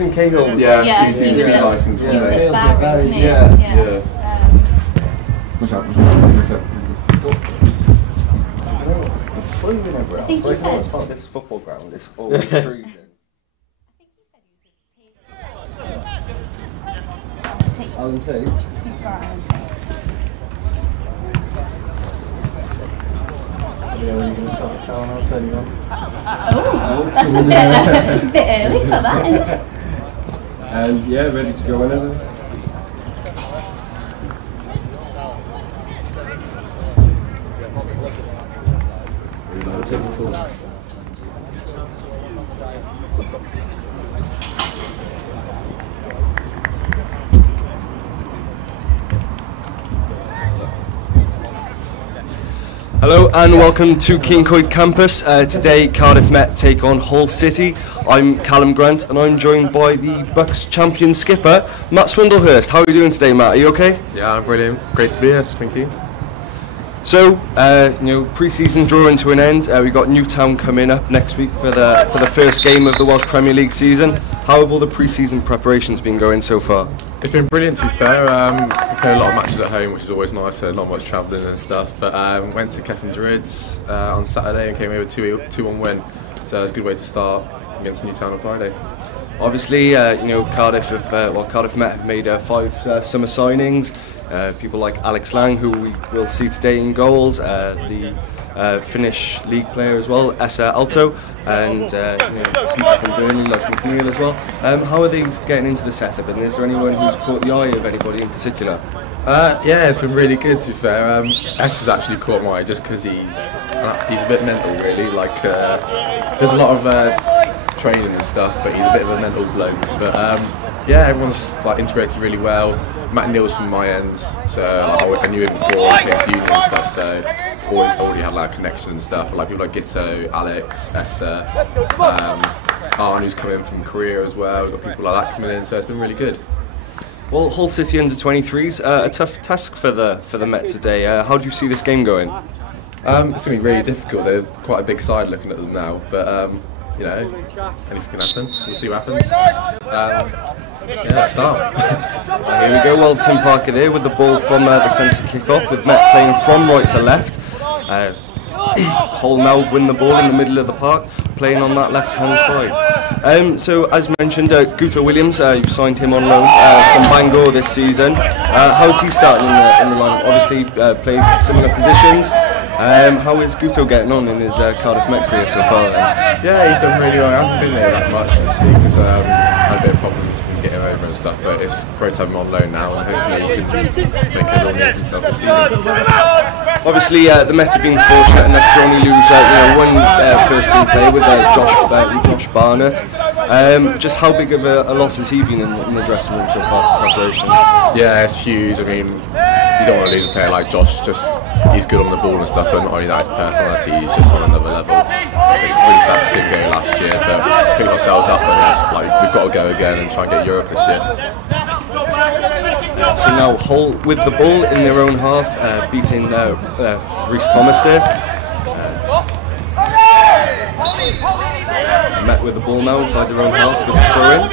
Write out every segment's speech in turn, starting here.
Captain Cahill was he's a licensed. Barry, isn't he? Yeah. What's up? Well, you never else. I think But he I know it's said- about this football ground. It's always freezing. Alan Tays. Super Iron. Yeah, when you're going to start it down, I'll tell you on. Oh, that's a bit early for that, isn't it? And yeah, ready to go whenever. Take the full. Hello and welcome to Kincoid Campus. Today Cardiff Met take on Hull City. I'm Callum Grant and I'm joined by the Bucks champion skipper, Matt Swindlehurst. How are you doing today, Matt? Are you okay? Yeah, I'm brilliant. Great to be here, thank you. So, pre-season drawing to an end. We've got Newtown coming up next week for the first game of the Welsh Premier League season. How have all the pre-season preparations been going so far? It's been brilliant to be fair. We played a lot of matches at home, which is always nice, so not much travelling and stuff. But went to Kefin Druids on Saturday and came away with a 2-1 win. So it's a good way to start against Newtown on Friday. Obviously, Cardiff Met have made 5 summer signings. People like Alex Lang, who we will see today in goals, the Finnish league player as well, Esa Alto, and people from Burnley like McNeil as well. How are they getting into the setup, and is there anyone who's caught the eye of anybody in particular? Yeah, it's been really good to be fair. Has actually caught my eye just because he's a bit mental really. Like there's a lot of training and stuff, but he's a bit of a mental bloke. But yeah, everyone's like integrated really well. Matt Neal's from my ends, so like, I knew him before I came to uni and stuff, so already had like a connection and stuff. Like people like Gitto, Alex, Essa, Arn, who's come in from Korea as well. We've got people like that coming in, so it's been really good. Well, Hull City under 23s, a tough task for the Met today. How do you see this game going? It's going to be really difficult. They're quite a big side looking at them now, but anything can happen. We'll see what happens. Yeah, let's start. Here we go. Well, Tim Parker there with the ball from the centre kick-off, with Met playing from right to left. Hull now win the ball in the middle of the park, playing on that left-hand side. So, as mentioned, Guto Williams, you've signed him on loan from Bangor this season. How's he starting in the line? Obviously, played similar positions. How is Guto getting on in his Cardiff Met career so far then? Yeah, he's done really well. He hasn't been there that much actually because had a bit of problems getting over and stuff, but it's great to have him on loan now and hopefully he can make a real name for himself this season. Obviously, the Met have been fortunate enough to only lose one first-team player with Josh Barnett. Just how big of a loss has he been in the dressing room so far for preparations? Yeah, it's huge. I mean, you don't want to lose a player like Josh. Just he's good on the ball and stuff, but not only that, his personality is just on another level. It's really sad to see him go last year, but picking ourselves up and we've got to go again and try and get Europe this year. So now Hull with the ball in their own half, beating Rhys Thomas there. Met with the ball now inside their own half with the throw-in.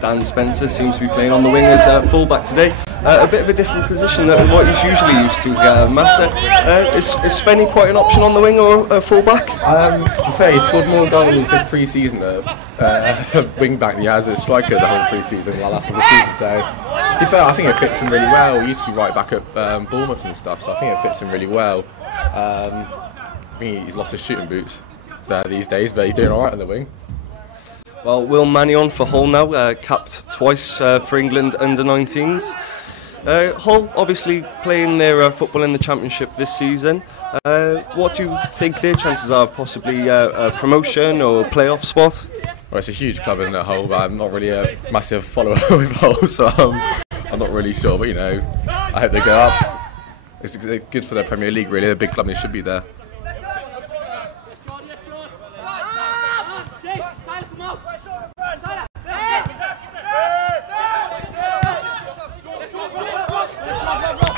Dan Spencer seems to be playing on the wing as full-back today. A bit of a different position than what he's usually used to. Matt, is Spenny quite an option on the wing or a full-back? To be fair, he scored more goals this pre-season wing-back than he has as striker the whole pre-season, the last couple of seasons. So, to be fair, I think it fits him really well. He used to be right back at Bournemouth and stuff, so I think it fits him really well. I think he's lost his shooting boots these days, but he's doing alright on the wing. Well, Will Mannion for Hull now, capped twice for England under-19s. Hull obviously playing their football in the Championship this season. What do you think their chances are of possibly promotion or playoff spot? Well, it's a huge club in Hull, but I'm not really a massive follower with Hull, so I'm not really sure. But I hope they go up. It's good for the Premier League, really. They're a big club, they should be there.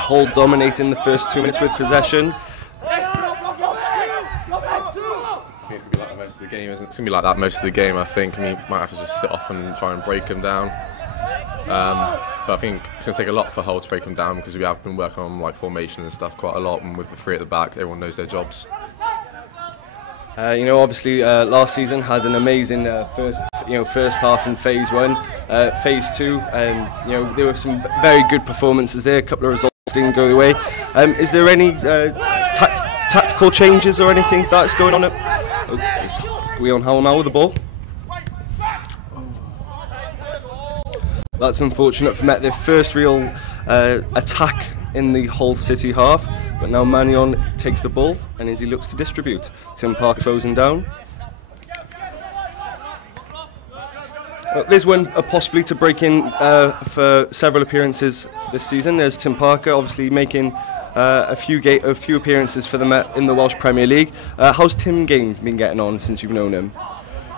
Hull dominating the first 2 minutes with possession. It's going to be like that most of the game, isn't it? It's going to be like that most of the game, I think. I mean, might have to just sit off and try and break them down. But I think it's going to take a lot for Hull to break them down, because we have been working on like formation and stuff quite a lot, and with the three at the back, everyone knows their jobs. Obviously last season had an amazing first half in phase 1, phase 2. There were some very good performances there. A couple of results didn't go the way. Is there any tactical changes or anything that's going on? Are we on Hull now with the ball? That's unfortunate for Met. Their first real attack in the Hull City half, but now Mannion takes the ball, and as he looks to distribute, Tim Parker closing down. There's one possibly to break in for several appearances this season. There's Tim Parker, obviously making a few appearances for the Met in the Welsh Premier League. How's Tim been getting on since you've known him?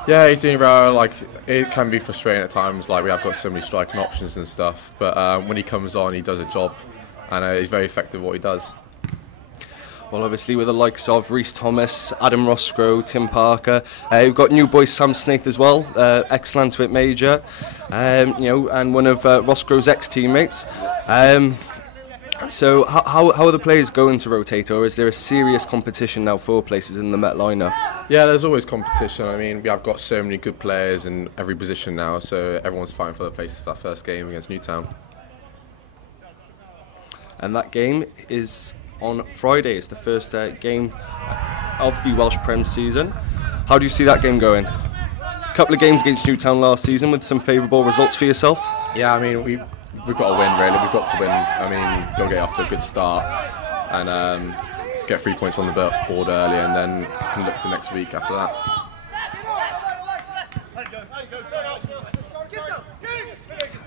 Yeah, he's doing well. Like, it can be frustrating at times. Like, we have got so many striking options and stuff, but when he comes on, he does a job, and he's very effective at what he does. Well, obviously with the likes of Rhys Thomas, Adam Roscoe, Tim Parker, we've got new boy Sam Snaith as well, ex-Lantwick Major, and one of Roscoe's ex-teammates. So how are the players going to rotate, or is there a serious competition now for places in the Met lineup? Yeah, there's always competition. I mean, we have got so many good players in every position now, so everyone's fighting for the place for that first game against Newtown. And that game is on Friday. It's the first game of the Welsh Prem season. How do you see that game going? A couple of games against Newtown last season with some favourable results for yourself? Yeah, I mean, we've got to win, really. We've got to win. I mean, got to get off to a good start and get 3 points on the board early, and then can look to next week after that.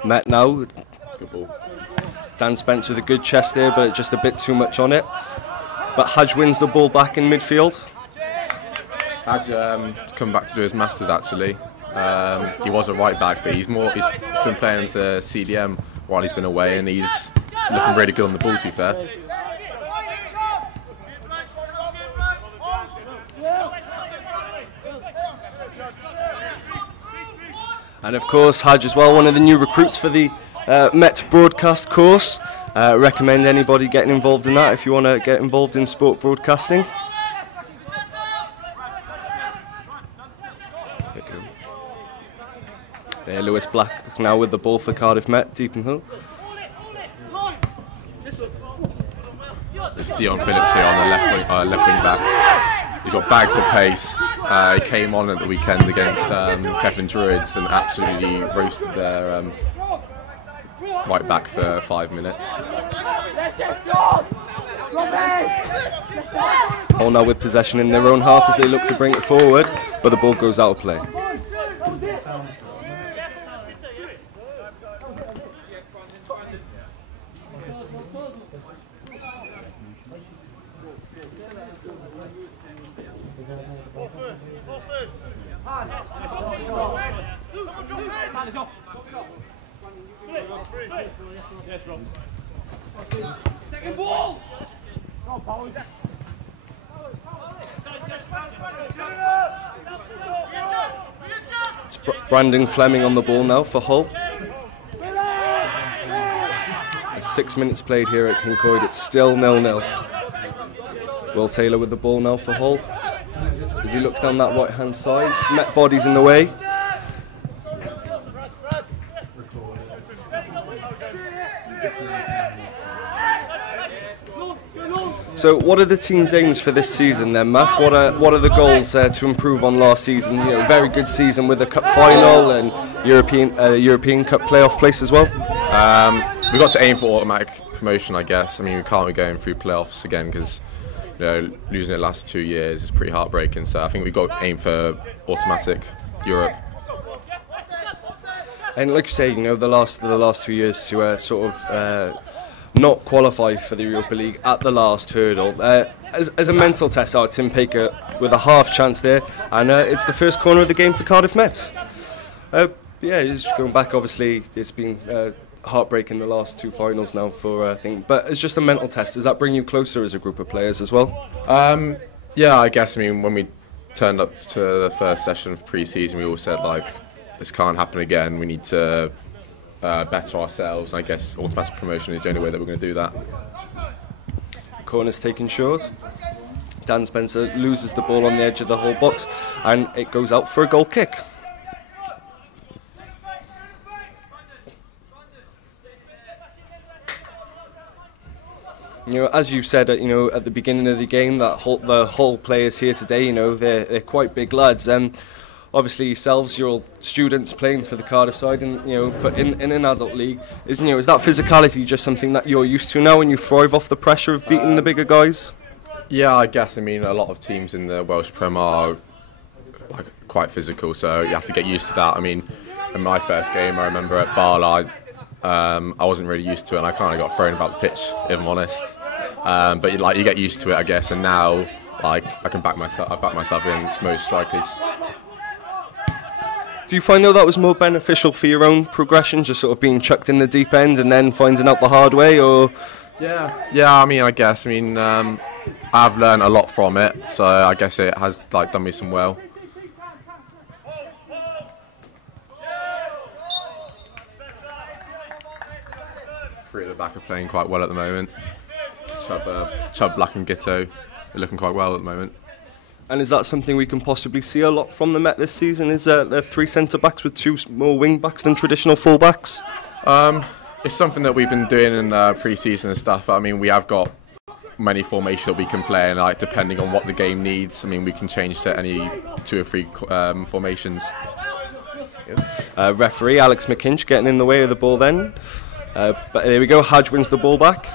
Met now. Good ball. Dan Spence with a good chest there, but just a bit too much on it. But Hadj wins the ball back in midfield. Hadj come back to do his masters, actually. He was a right back, but he's been playing as a CDM while he's been away, and he's looking really good on the ball, to be fair. And of course, Hadj as well, one of the new recruits for the Met broadcast course. Recommend anybody getting involved in that if you want to get involved in sport broadcasting. There, Lewis Black now with the ball for Cardiff Met, deep in Hull. It's Dion Phillips here on the left wing back. He's got bags of pace. He came on at the weekend against Kevin Druids and absolutely roasted their right back for 5 minutes. Hull now with possession in their own half as they look to bring it forward, but the ball goes out of play. Second ball! It's Brandon Fleming on the ball now for Hull. 6 minutes played here at Kincoid, it's still 0-0. Will Taylor with the ball now for Hull. As he looks down that right hand side, Met bodies in the way. So what are the team's aims for this season then, Matt? What are the goals to improve on last season? You know, very good season with a cup final and European Cup playoff place as well. We've got to aim for automatic promotion, I guess. I mean, we can't be going through playoffs again because losing it the last 2 years is pretty heartbreaking. So I think we've got to aim for automatic Europe. And like you say, the last 2 years to sort of not qualify for the Europa League at the last hurdle. As a mental test, Tim Parker with a half chance there, and it's the first corner of the game for Cardiff Met. Yeah, just going back, obviously it's been heartbreaking the last 2 finals now for thing. But it's just a mental test. Does that bring you closer as a group of players as well? Yeah, I guess. I mean, when we turned up to the first session of pre-season, we all said like, this can't happen again. We need to better ourselves. And I guess automatic promotion is the only way that we're going to do that. Corner's taken short. Dan Spencer loses the ball on the edge of the whole box, and it goes out for a goal kick. You know, as you said, you know, at the beginning of the game, the whole players here today, you know, they're quite big lads. Obviously, yourselves, you're all students playing for the Cardiff side, and you know, in an adult league, is that physicality just something that you're used to now, and you thrive off the pressure of beating the bigger guys? Yeah, I guess. I mean, a lot of teams in the Welsh Prem are like quite physical, so you have to get used to that. I mean, in my first game, I remember at Barla, I wasn't really used to it, and I kind of got thrown about the pitch, if I'm honest. But you get used to it, I guess, and now like I back myself against most strikers. Do you find though that was more beneficial for your own progression, just sort of being chucked in the deep end and then finding out the hard way, or? Yeah. I mean, I guess. I mean, I've learned a lot from it, so I guess it has like done me some well. Three at the back are playing quite well at the moment. Chubb, Black and Gitto are looking quite well at the moment. And is that something we can possibly see a lot from the Met this season? Is there 3 centre-backs with 2 more wing-backs than traditional full-backs? It's something that we've been doing in pre-season and stuff. I mean, we have got many formations that we can play, and like depending on what the game needs, I mean, we can change to any 2 or 3 formations. Referee Alex McKinch getting in the way of the ball then. But there we go, Hadge wins the ball back.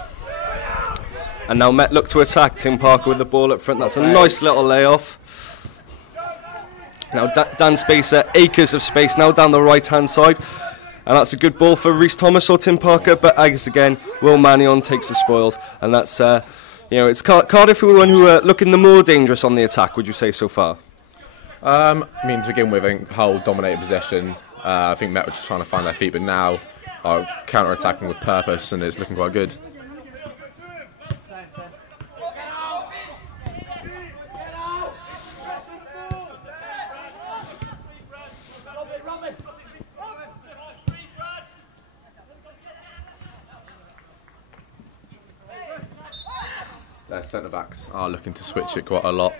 And now Met look to attack. Tim Parker with the ball up front. That's a nice little layoff. Now Dan Spacer, acres of space now down the right-hand side. And that's a good ball for Rhys Thomas or Tim Parker. But I guess again, Will Mannion takes the spoils. And that's, it's Cardiff who are looking the more dangerous on the attack, would you say, so far? I mean, to begin with, I think Hull dominated possession. I think Met were just trying to find their feet. But now are counter-attacking with purpose, and it's looking quite good. Their centre-backs are looking to switch it quite a lot,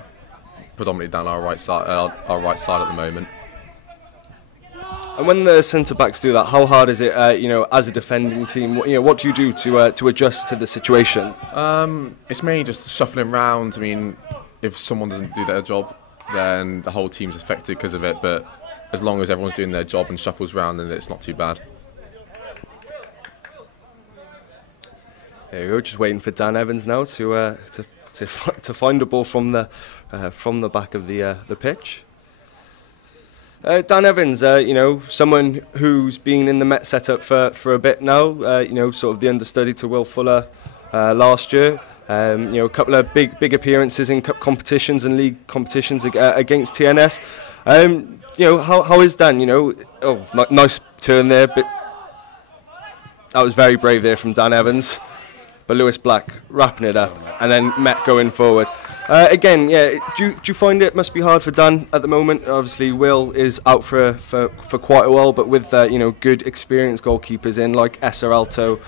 predominantly down our right side at the moment. And when the centre-backs do that, how hard is it, as a defending team? What do you do to adjust to the situation? It's mainly just shuffling round. I mean, if someone doesn't do their job, then the whole team's affected because of it. But as long as everyone's doing their job and shuffles round, then it's not too bad. There we go, just waiting for Dan Evans now to find a ball from the back of the pitch. Dan Evans, someone who's been in the Met setup for a bit now. Sort of the understudy to Will Fuller last year. A couple of big appearances in cup competitions and league competitions against TNS. How is Dan? Nice turn there, but that was very brave there from Dan Evans. But Lewis Black wrapping it up, and then Met going forward. Do you find it must be hard for Dan at the moment? Obviously, Will is out for quite a while, but with good experienced goalkeepers in like Esser Alto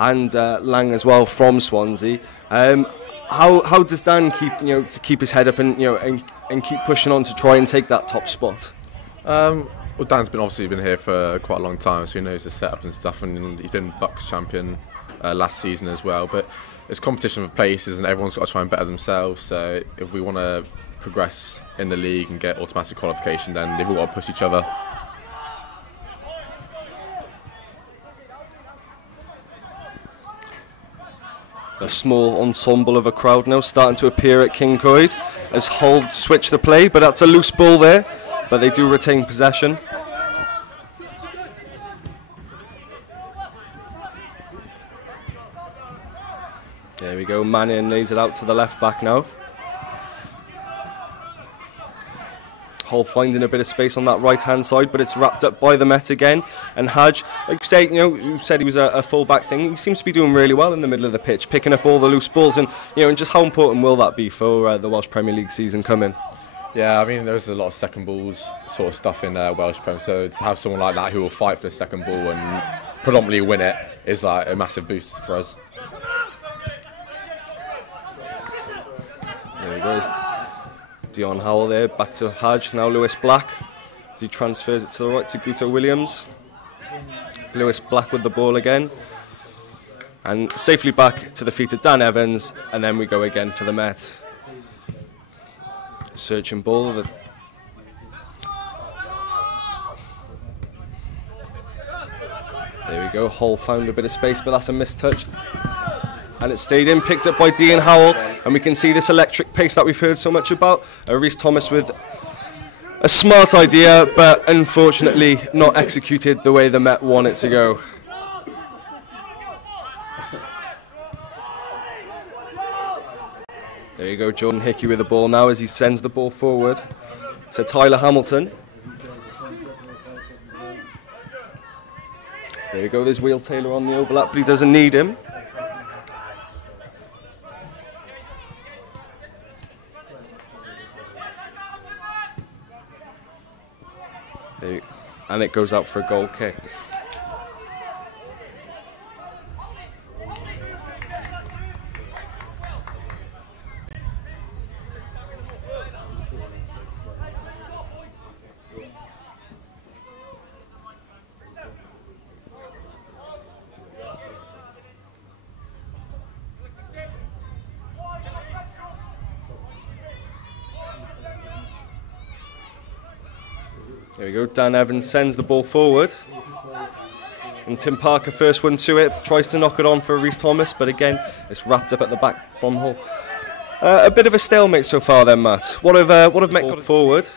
and Lang as well from Swansea. How does Dan keep his head up and keep pushing on to try and take that top spot? Well, Dan's obviously been here for quite a long time, so he knows the setup and stuff, and he's been Bucks champion last season as well. But it's competition for places, and everyone's got to try and better themselves. So if we want to progress in the league and get automatic qualification, then they've all got to push each other. A small ensemble of a crowd now starting to appear at King Coed as Hull switch the play, but that's a loose ball there, but they do retain possession. There we go, Mannion lays it out to the left back now. Hull finding a bit of space on that right-hand side, but it's wrapped up by the Met again. And Hadj, like you say, you said he was a full-back thing. He seems to be doing really well in the middle of the pitch, picking up all the loose balls, and and just how important will that be for the Welsh Premier League season coming? Yeah, I mean, there's a lot of second balls sort of stuff in Welsh Prem, so to have someone like that who will fight for the second ball and predominantly win it is like a massive boost for us. There he goes. Dion Howell there, back to Hadj, now Lewis Black, as he transfers it to the right to Guto Williams. Lewis Black with the ball again, and safely back to the feet of Dan Evans, and then we go again for the Met. Searching ball. There we go, Hull found a bit of space, but that's a missed touch. And it stayed in, picked up by Dion Howell, and we can see this electric pace that we've heard so much about. Rhys Thomas with a smart idea, but unfortunately not executed the way the Met want it to go. There you go, Jordan Hickey with the ball now as he sends the ball forward to Tyler Hamilton. There you go, there's Will Taylor on the overlap, but he doesn't need him. And it goes out for a goal kick. There we go, Dan Evans sends the ball forward. And Tim Parker, first one to it, tries to knock it on for Rhys Thomas, but again, it's wrapped up at the back from Hull. A bit of a stalemate so far then, Matt. What have Met got forward?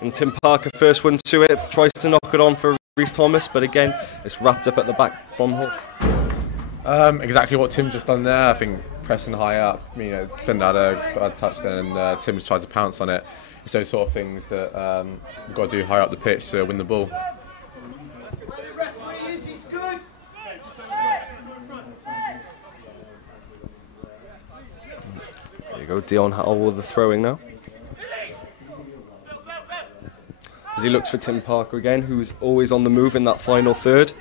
And Tim Parker, first one to it, tries to knock it on for Rhys Thomas, but again, it's wrapped up at the back from Hull. Exactly what Tim's just done there. I think pressing high up, defender had a touch there, and Tim's tried to pounce on it. It's those sort of things that we've got to do high up the pitch to win the ball. There you go, Dion Howell with the throwing now. As he looks for Tim Parker again, who's always on the move in that final third.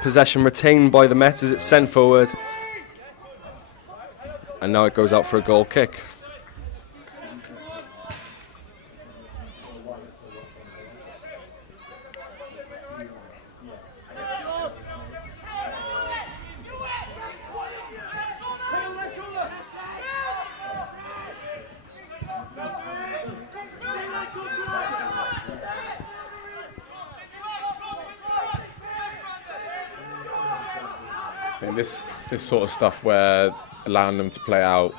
Possession retained by the Met as it's sent forward. And now it goes out for a goal kick. This sort of stuff where allowing them to play out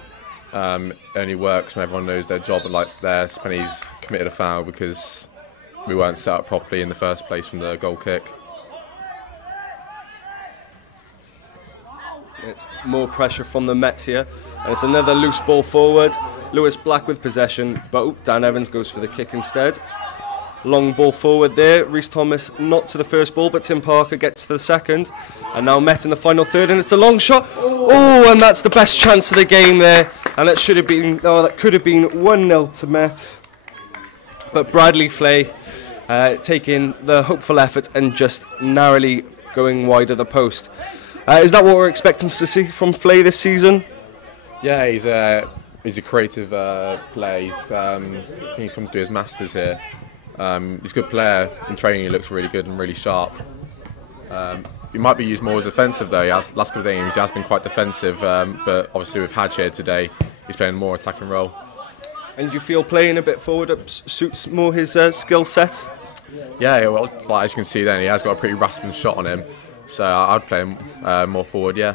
only works when everyone knows their job, and like there, Spenny's committed a foul because we weren't set up properly in the first place from the goal kick. It's more pressure from the Met here, and it's another loose ball forward. Lewis Black with possession, but Dan Evans goes for the kick instead. Long ball forward there, Rhys Thomas not to the first ball, but Tim Parker gets to the second. And now Met in the final third, and it's a long shot. Oh, and that's the best chance of the game there. And that should have been, that could have been 1-0 to Met. But Bradley Flay taking the hopeful effort and just narrowly going wide of the post. Is that what we're expecting to see from Flay this season? Yeah, he's a creative player. I think he's come to do his masters here. He's a good player. In training he looks really good and really sharp. He might be used more as defensive though. Last couple of games he has been quite defensive, but obviously with Hadj here today he's playing a more attacking role. And do you feel playing a bit forward suits more his skill set? Yeah, well, like as you can see then, he has got a pretty rasping shot on him, so I'd play him more forward, yeah.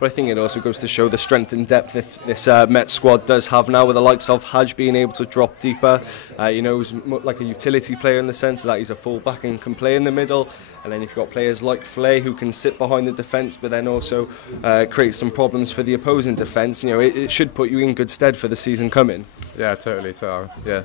But I think it also goes to show the strength and depth this Met squad does have now, with the likes of Hadj being able to drop deeper. He's like a utility player in the sense that he's a full-back and can play in the middle. And then you've got players like Flay who can sit behind the defence, but then also create some problems for the opposing defence. It should put you in good stead for the season coming. Yeah, totally. Yeah.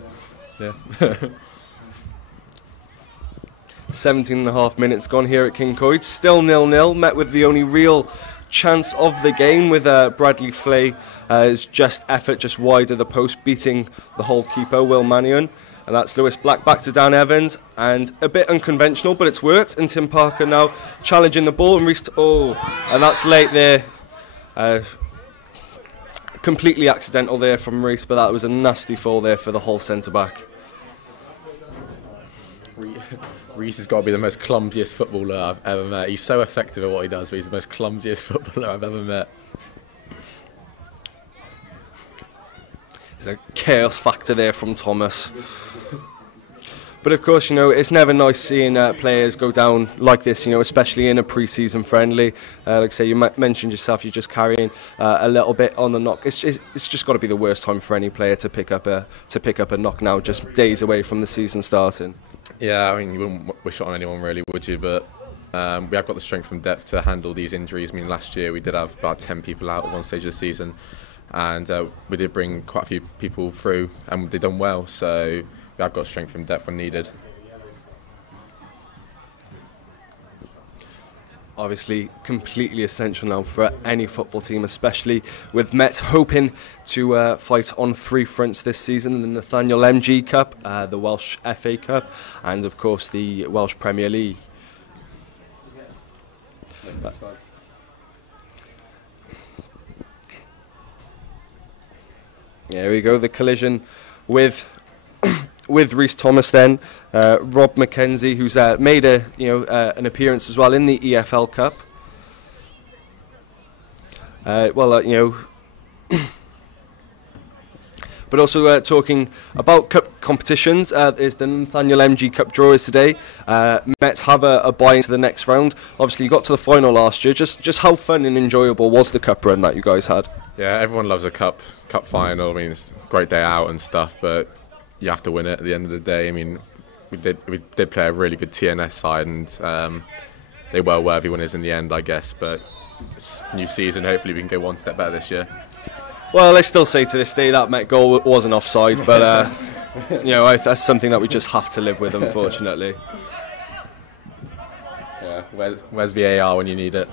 17.5 minutes gone here at Kincoid. Still 0-0. Met with the only real chance of the game with Bradley Flay's just effort just wide of the post, beating the whole keeper, Will Mannion. And that's Lewis Black back to Dan Evans, and a bit unconventional, but it's worked. And Tim Parker now challenging the ball, and and that's late there. Completely accidental there from Reese, but that was a nasty fall there for the whole centre back. Reese has got to be the most clumsiest footballer I've ever met. He's so effective at what he does, but he's the most clumsiest footballer I've ever met. There's a chaos factor there from Thomas. But of course, you know, it's never nice seeing players go down like this, you know, especially in a pre-season friendly. Like I say, you mentioned yourself, you're just carrying a little bit on the knock. It's just got to be the worst time for any player to pick up a knock now, just days away from the season starting. Yeah, I mean, you wouldn't wish it on anyone really, would you? But we have got the strength and depth to handle these injuries. I mean, last year we did have about 10 people out at one stage of the season, and we did bring quite a few people through, and they've done well. So we have got strength and depth when needed. Obviously completely essential now for any football team, especially with Met hoping to fight on 3 fronts this season: the Nathaniel MG Cup, the Welsh FA Cup, and of course the Welsh Premier League. There we go, the collision with Rhys Thomas then. Rob McKenzie, who's made an appearance as well in the EFL Cup. But also talking about cup competitions, is the Nathaniel MG Cup drawers today. Mets have a bye into the next round. Obviously, you got to the final last year. Just how fun and enjoyable was the cup run that you guys had? Yeah, everyone loves a cup final. I mean, it's a great day out and stuff, but you have to win it at the end of the day. I mean, we did play a really good TNS side, and they were worthy winners in the end, I guess. But it's a new season. Hopefully, we can go one step better this year. Well, I still say to this day that Met goal wasn't offside, but you know, that's something that we just have to live with, unfortunately. Yeah, where's VAR when you need it?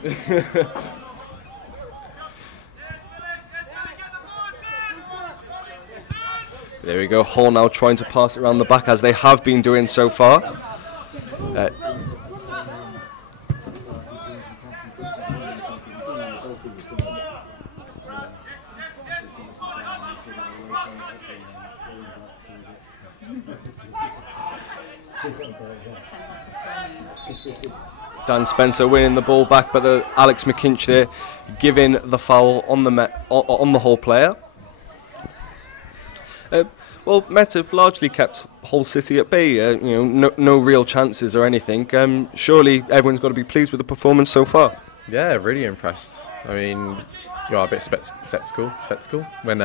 There we go, Hull now trying to pass it around the back, as they have been doing so far. Dan Spencer winning the ball back, but Alex McKinch there giving the foul on the Hull player. Well, Met have largely kept Hull City at bay. You know, no real chances or anything. Surely everyone's got to be pleased with the performance so far. Yeah, really impressed. I mean, you are a bit skeptical when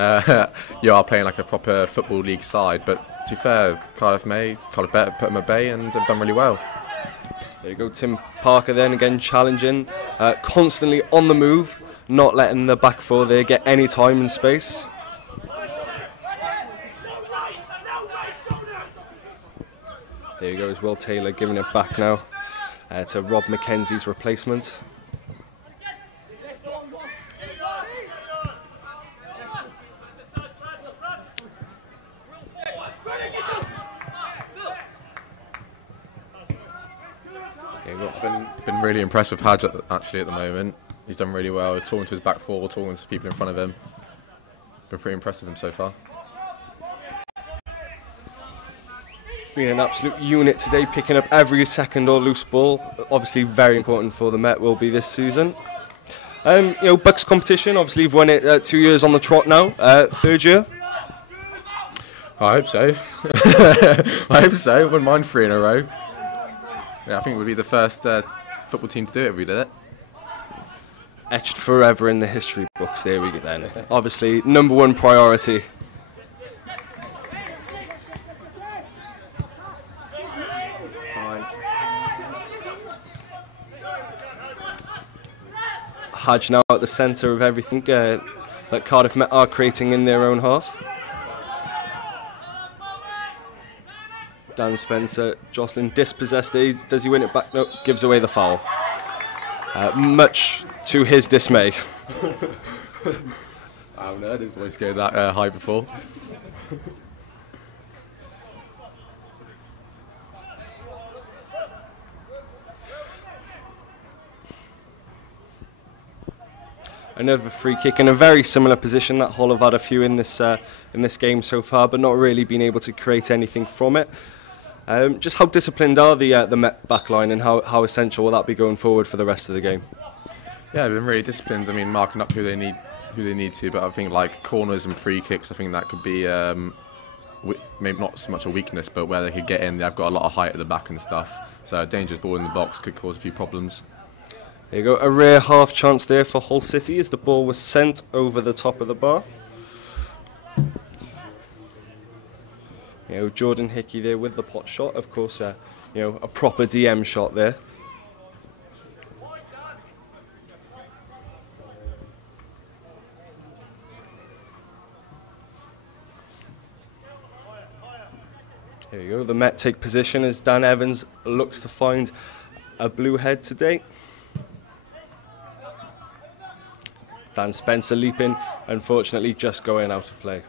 you are playing like a proper football league side. But to be fair, Cardiff put them at bay and have done really well. There you go, Tim Parker then again challenging, constantly on the move, not letting the back four there get any time and space. There you go as well, Taylor giving it back now to Rob McKenzie's replacement. Been really impressed with Hadj actually at the moment. He's done really well, talking to his back four, talking to people in front of him. Been pretty impressed with him so far. Been an absolute unit today, picking up every second or loose ball. Obviously very important for the Met will be this season. You know, Bucks competition, obviously you've won it 2 years on the trot now, 3rd year. I hope so. I hope so. Wouldn't mind 3 in a row. Yeah, I think we'd be the first football team to do it if we did it. Etched forever in the history books, there we go then. Obviously, #1 priority. Hadj now at the centre of everything that Cardiff Met are creating in their own half. Dan Spencer, Jocelyn dispossessed. Does he win it back? No, gives away the foul. Much to his dismay. I haven't heard his voice go that high before. Another free kick in a very similar position that Hull have had a few in this game so far, but not really been able to create anything from it. Just how disciplined are the Met backline, and how essential will that be going forward for the rest of the game? Yeah, they've been really disciplined. I mean, marking up who they need to, but I think like corners and free kicks, I think that could be maybe not so much a weakness, but where they could get in. They've got a lot of height at the back and stuff, so a dangerous ball in the box could cause a few problems. There you go, a rare half chance there for Hull City as the ball was sent over the top of the bar. Jordan Hickey there with the pot shot, of course, a proper DM shot there. There you go, the Met take position as Dan Evans looks to find a blue head today. Dan Spencer leaping, unfortunately just going out of play.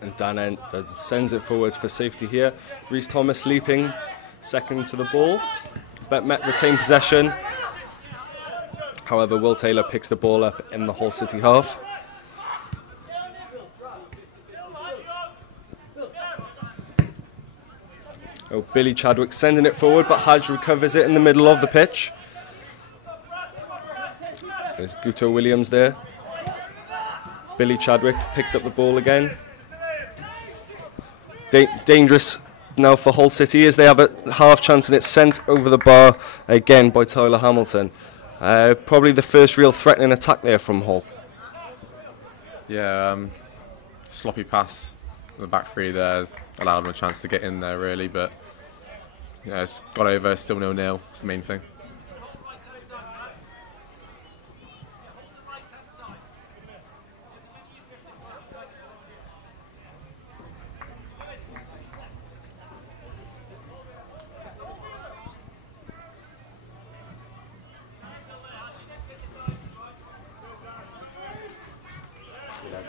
And Dan sends it forward for safety here. Rhys Thomas leaping, second to the ball. But Met retain possession. However, Will Taylor picks the ball up in the Hull City half. Oh, Billy Chadwick sending it forward, but Hadj recovers it in the middle of the pitch. There's Guto Williams there. Billy Chadwick picked up the ball again. Dangerous now for Hull City as they have a half chance, and it's sent over the bar again by Tyler Hamilton. Probably the first real threatening attack there from Hull. Yeah, sloppy pass on the back three there allowed them a chance to get in there really, but yeah, it's got over, still 0-0, it's the main thing.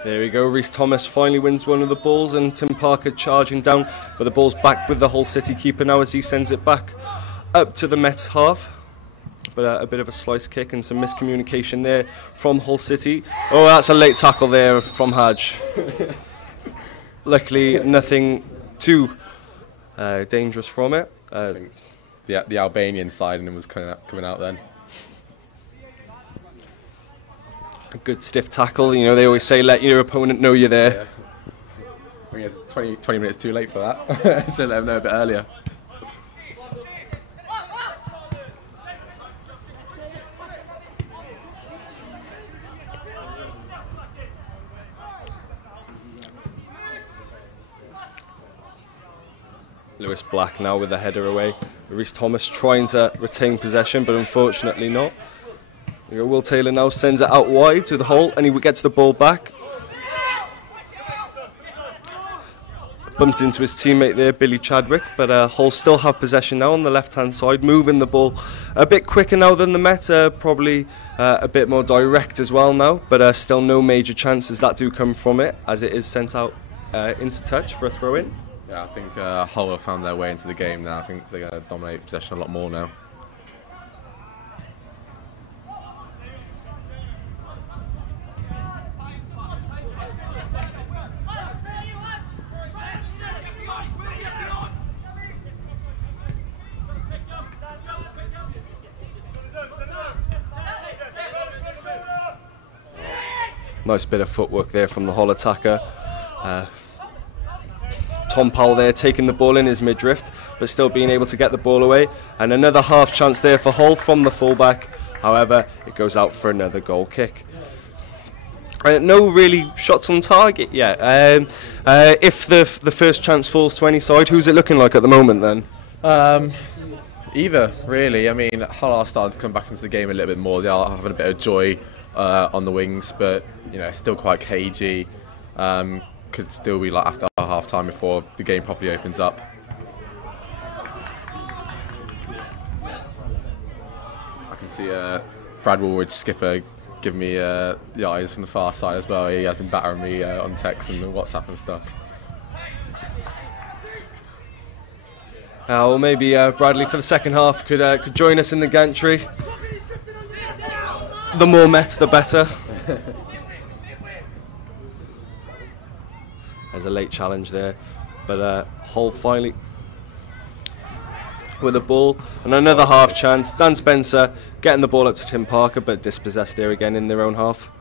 There we go, Rhys Thomas finally wins one of the balls, and Tim Parker charging down, but the ball's back with the Hull City keeper now as he sends it back up to the Mets half. But a bit of a slice kick and some miscommunication there from Hull City. Oh, that's a late tackle there from Hadj. Luckily, nothing too dangerous from it. I think the Albanian side and it was coming out then. A good stiff tackle, they always say let your opponent know you're there. Yeah. I think it's 20 minutes too late for that. Should let them know a bit earlier. Lewis Black now with the header away. Rhys Thomas trying to retain possession, but unfortunately not. Will Taylor now sends it out wide to the Hull, and he gets the ball back. Bumped into his teammate there, Billy Chadwick, but Hull still have possession now on the left-hand side, moving the ball a bit quicker now than the Met, probably a bit more direct as well now, but still no major chances that do come from it, as it is sent out into touch for a throw-in. Yeah, I think Hull have found their way into the game now. I think they're going to dominate possession a lot more now. Nice bit of footwork there from the Hull attacker. Tom Powell there taking the ball in his midriff, but still being able to get the ball away. And another half chance there for Hull from the fullback. However, it goes out for another goal kick. No really shots on target yet. If the first chance falls to any side, who's it looking like at the moment then? Either, really. I mean, Hull are starting to come back into the game a little bit more. They are having a bit of joy on the wings, but you know, still quite cagey. Could still be like after half time before the game properly opens up. I can see Brad Woolridge, skipper, giving me the eyes from the far side as well. He has been battering me on text and WhatsApp and stuff. Well, maybe Bradley for the second half could join us in the gantry. The more Met, the better. There's a late challenge there, but Hull finally with the ball and another half chance. Dan Spencer getting the ball up to Tim Parker, but dispossessed there again in their own half.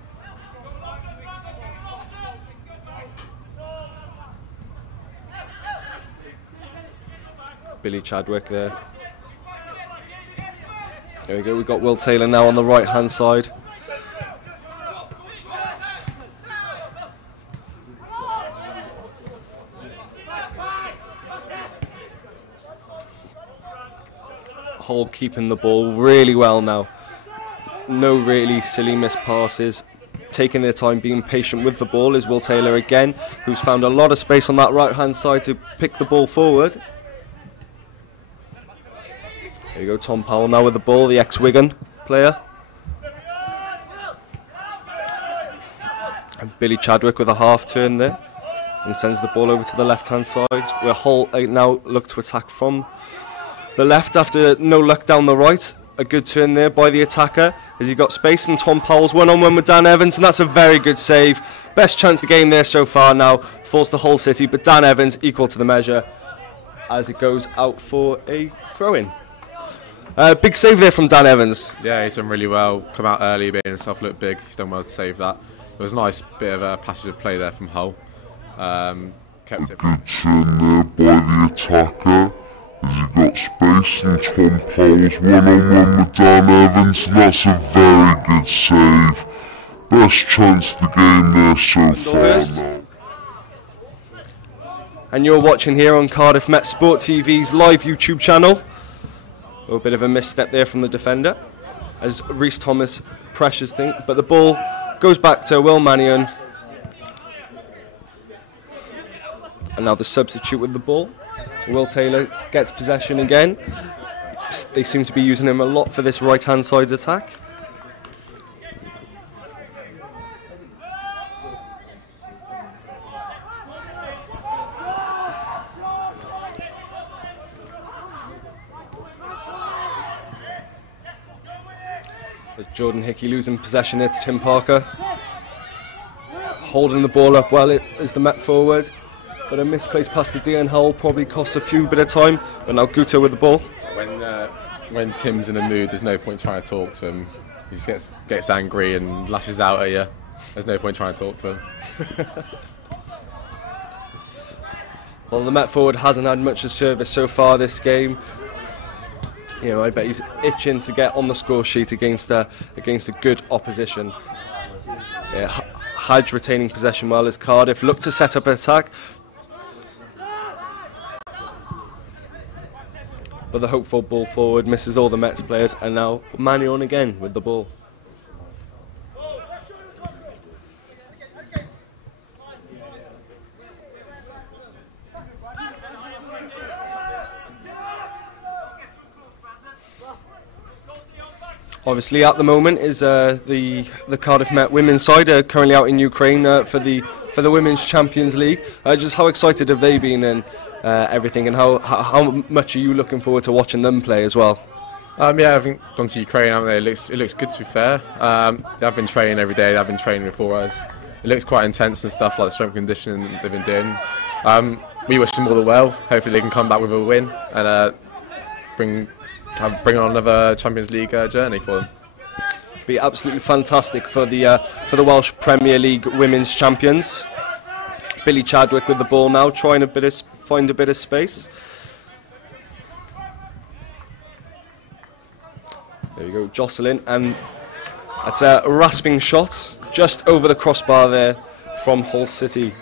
Billy Chadwick there. There we go, we've got Will Taylor now on the right hand side. Hull keeping the ball really well now. No really silly missed passes. Taking their time, being patient with the ball is Will Taylor again, who's found a lot of space on that right hand side to pick the ball forward. There you go, Tom Powell now with the ball, the ex-Wigan player. And Billy Chadwick with a half turn there. And sends the ball over to the left hand side, where Hull now look to attack from the left after no luck down the right. A good turn there by the attacker as he got space, and Tom Powell's one-on-one with Dan Evans, and that's a very good save. Best chance of the game there so far now falls to Hull City, but Dan Evans equal to the measure as it goes out for a throw-in. Big save there from Dan Evans. Yeah, he's done really well. Come out early, made himself look big. He's done well to save that. It was a nice bit of a passage of play there from Hull. Kept it. Good turn there by the attacker as he got space, and Tom Powell's one-on-one with Dan Evans, and that's a very good save. Best chance of the game there so far now. And you're watching here on Cardiff Met Sport TV's live YouTube channel. A little bit of a misstep there from the defender as Reece Thomas pressures things, but the ball goes back to Will Mannion. And now the substitute with the ball. Will Taylor gets possession again. They seem to be using him a lot for this right-hand side attack. As Jordan Hickey losing possession there to Tim Parker. Holding the ball up well as the Met forward. But a misplaced pass to Dean Hull probably costs a few bit of time. But now Guto with the ball. When Tim's in a mood, there's no point trying to talk to him. He just gets angry and lashes out at you. There's no point trying to talk to him. Well, the Met forward hasn't had much of service so far this game. You know, I bet he's itching to get on the score sheet against a good opposition. Yeah, Hadge retaining possession well as Cardiff look to set up an attack. But the hopeful ball forward misses all the Mets players, and now Mannion again with the ball. Obviously, at the moment is the Cardiff Met women's side currently out in Ukraine for the Women's Champions League. Just how excited have they been and everything, and how much are you looking forward to watching them play as well? Yeah, I think gone to Ukraine, haven't they? It looks good, to be fair. They've been training every day. They've been training before us. It looks quite intense and stuff, like the strength and conditioning they've been doing. We wish them all the well. Hopefully they can come back with a win and bring on another Champions League journey for them. Be absolutely fantastic for the Welsh Premier League Women's Champions. Billy Chadwick with the ball now, trying find a bit of space. There you go, Jocelyn, and that's a rasping shot just over the crossbar there from Hull City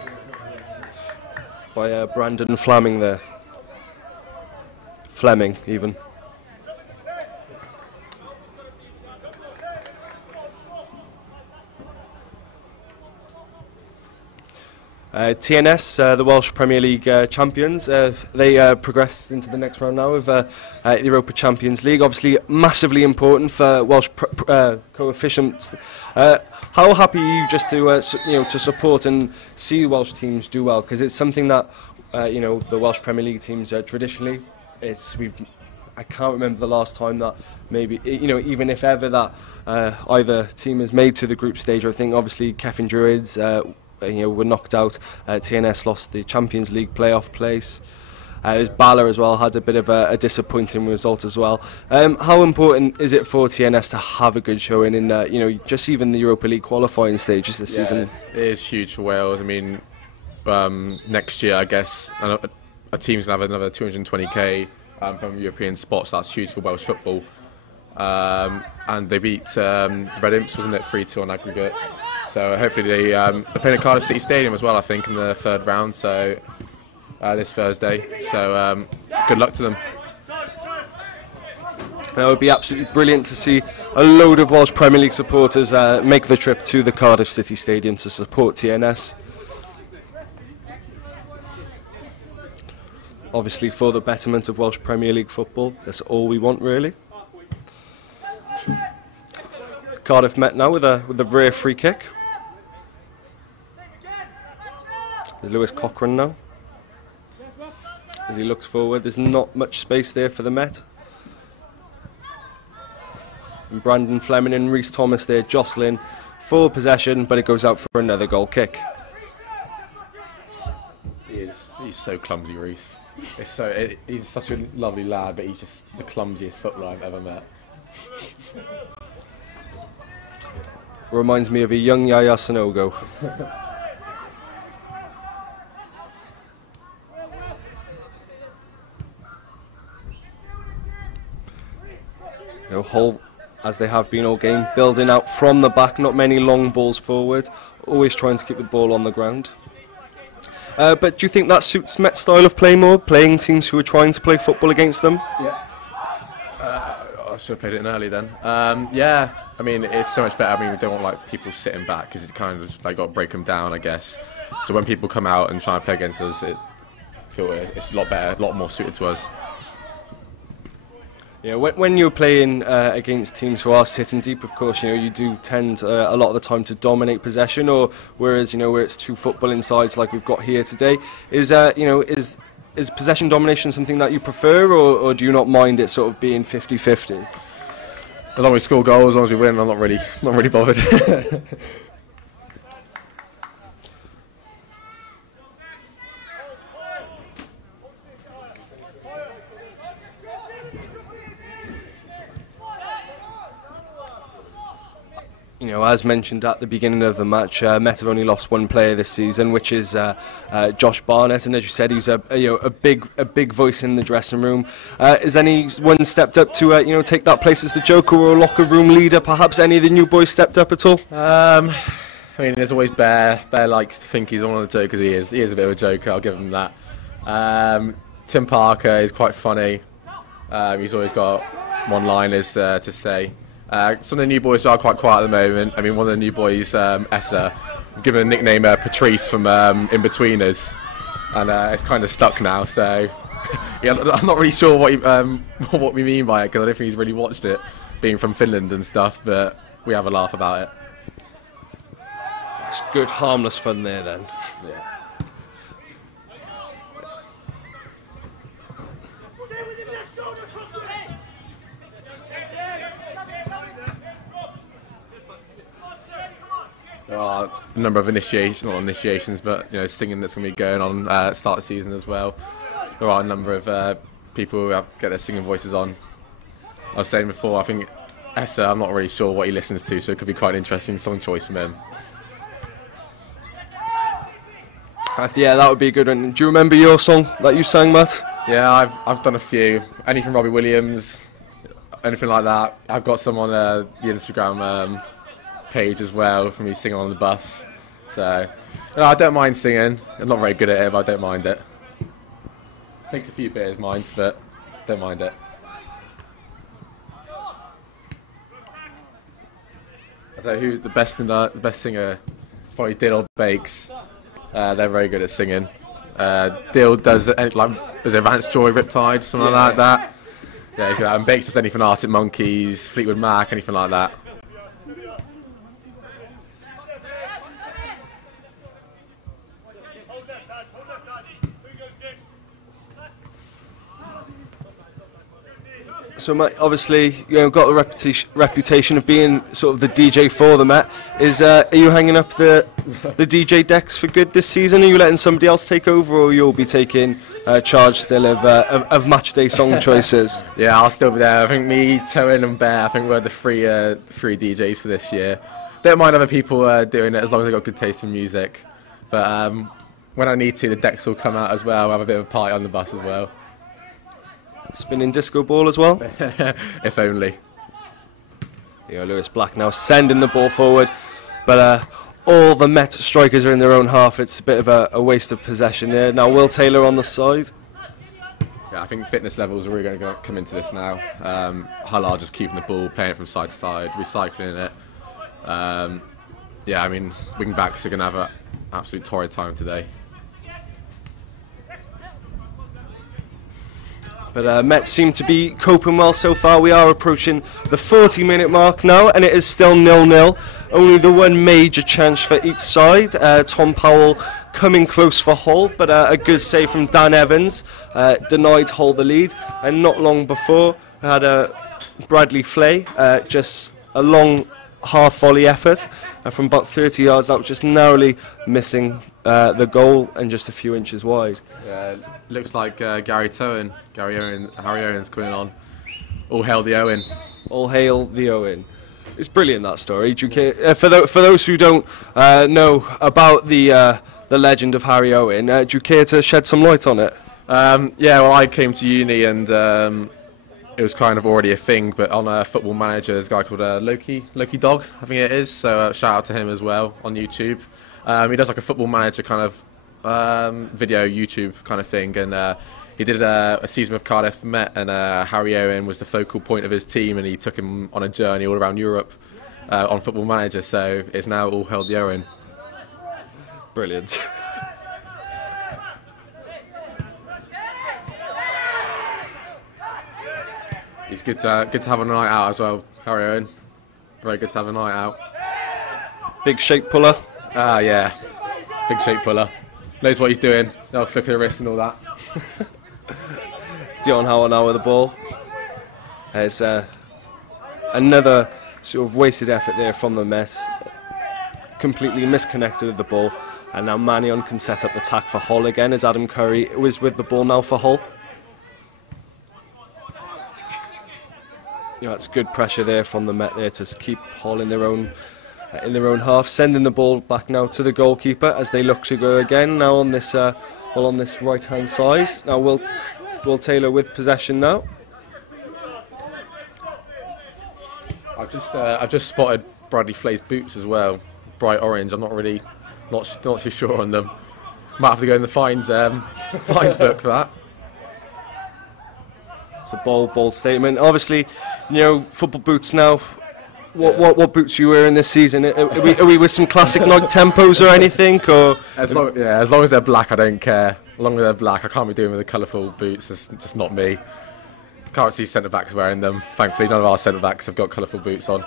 by Brandon Fleming there. Fleming, even. TNS, the Welsh Premier League champions, they progressed into the next round now of the Europa Champions League. Obviously, massively important for Welsh coefficients. How happy are you just to to support and see Welsh teams do well? Because it's something that the Welsh Premier League teams traditionally, I can't remember the last time that maybe even if ever that either team has made to the group stage. I think obviously Cefn Druids. Were knocked out. TNS lost the Champions League playoff place. There's Bala as well, had a bit of a disappointing result as well. How important is it for TNS to have a good showing in just even the Europa League qualifying stages this season? It is huge for Wales. I mean, next year I guess a team's going to have another 220k from European spots. That's huge for Welsh football. And they beat Red Imps, wasn't it, 3-2 on aggregate. So hopefully they're playing at Cardiff City Stadium as well, I think, in the third round. So this Thursday. So good luck to them. That would be absolutely brilliant to see a load of Welsh Premier League supporters make the trip to the Cardiff City Stadium to support TNS. Obviously, for the betterment of Welsh Premier League football, that's all we want, really. Cardiff met now with a rear free kick. There's Lewis Cochrane now. As he looks forward, there's not much space there for the Met. And Brandon Fleming and Rhys Thomas there jostling for possession, but it goes out for another goal kick. He's so clumsy, Rhys. He's such a lovely lad, but he's just the clumsiest footballer I've ever met. Reminds me of a young Yaya Sanogo. Hull, as they have been all game, building out from the back, not many long balls forward, always trying to keep the ball on the ground. But do you think that suits Met's style of play more, playing teams who are trying to play football against them? Yeah. I should have played it in early then. Yeah, I mean, it's so much better. I mean, we don't want people sitting back because it kind of got to break them down, I guess. So when people come out and try and play against us, it's a lot better, a lot more suited to us. Yeah, when you're playing against teams who are sitting deep, of course, you do tend a lot of the time to dominate possession, or whereas where it's two footballing sides like we've got here today, is possession domination something that you prefer, or do you not mind it sort of being 50-50? As long as we score goals, as long as we win, I'm not really bothered. As mentioned at the beginning of the match, Met have only lost one player this season, which is Josh Barnett, and as you said, he was a big voice in the dressing room. Has anyone stepped up to take that place as the joker or locker room leader? Perhaps any of the new boys stepped up at all? I mean, there's always Bear. Bear likes to think he's one of the jokers. He is a bit of a joker. I'll give him that. Tim Parker is quite funny. He's always got one-liners to say. Some of the new boys are quite quiet at the moment. I mean, one of the new boys, Essa, I've given a nickname Patrice from In-Betweeners, and it's kind of stuck now. So yeah, I'm not really sure what we mean by it, because I don't think he's really watched it, being from Finland and stuff. But we have a laugh about it. It's good, harmless fun there then. Yeah. There are a number of initiations, but singing that's going to be going on at start of the season as well. There are a number of people who get their singing voices on. I was saying before, I think Essa, I'm not really sure what he listens to, so it could be quite an interesting song choice from him. Yeah, that would be a good one. Do you remember your song that you sang, Matt? Yeah, I've done a few. Anything from Robbie Williams, anything like that. I've got some on the Instagram page as well for me singing on the bus. So, I don't mind singing. I'm not very good at it, but I don't mind it. Takes a few beers, mind, but don't mind it. So who's the best singer? Probably Dill or Bakes. They're very good at singing. Dill does Advanced Joy, Riptide, something like that. Yeah, and Bakes does anything Arctic Monkeys, Fleetwood Mac, anything like that. So, Matt, obviously, got the reputation of being sort of the DJ for the Met. Are you hanging up the DJ decks for good this season? Are you letting somebody else take over, or you'll be taking charge still of match day song choices? Yeah, I'll still be there. I think me, Towen and Bear, I think we're the three DJs for this year. Don't mind other people doing it as long as they've got good taste in music. But when I need to, the decks will come out as well. We'll have a bit of a party on the bus as well. Spinning disco ball as well? If only. Lewis Black now sending the ball forward, but all the Met strikers are in their own half. It's a bit of a waste of possession there. Now Will Taylor on the side. Yeah, I think fitness levels are really going to come into this now. Hull are just keeping the ball, playing it from side to side, recycling it. Yeah, I mean, wing backs are going to have an absolute torrid time today. But Met seem to be coping well so far. We are approaching the 40-minute mark now, and it is still 0-0. Only the one major chance for each side. Tom Powell coming close for Hull, but a good save from Dan Evans denied Hull the lead. And not long before, we had Bradley Flay, just a long half volley effort from about 30 yards out, just narrowly missing the goal and just a few inches wide. Yeah, looks like Harry Owen's coming on. All hail the Owen. All hail the Owen. It's brilliant, that story. Do you care, for those who don't know about the legend of Harry Owen, do you care to shed some light on it? Yeah, well, I came to uni and it was kind of already a thing, but on Football Manager, there's a guy called Loki Dog, I think it is, so shout out to him as well on YouTube. He does like a Football Manager kind of video YouTube kind of thing, and he did a season with Cardiff Met, and Harry Owen was the focal point of his team, and he took him on a journey all around Europe on Football Manager, so it's now all hail the Owen. Brilliant. He's good to have a night out as well, Harry Owen. Very good to have a night out. Big shake puller. Yeah, big shake puller. Knows what he's doing. No flick of the wrist and all that. Dion Howell now with the ball. There's another sort of wasted effort there from the Met. Completely misconnected with the ball. And now Mannion can set up the attack for Hull again as Adam Curry was with the ball now for Hull. It's good pressure there from the Met there to keep Hull in their own half, sending the ball back now to the goalkeeper as they look to go again now on this right hand side. Now Will Taylor with possession now. I've just spotted Bradley Flay's boots as well, bright orange. I'm not too sure on them. Might have to go in the fines book for that. It's a bold statement. Obviously, football boots now. What boots are you wearing this season? Are we with some classic Nike Tempos or anything? Or as long as they're black, I don't care. As long as they're black, I can't be doing with the colourful boots. It's just not me. Can't see centre backs wearing them. Thankfully, none of our centre backs have got colourful boots on.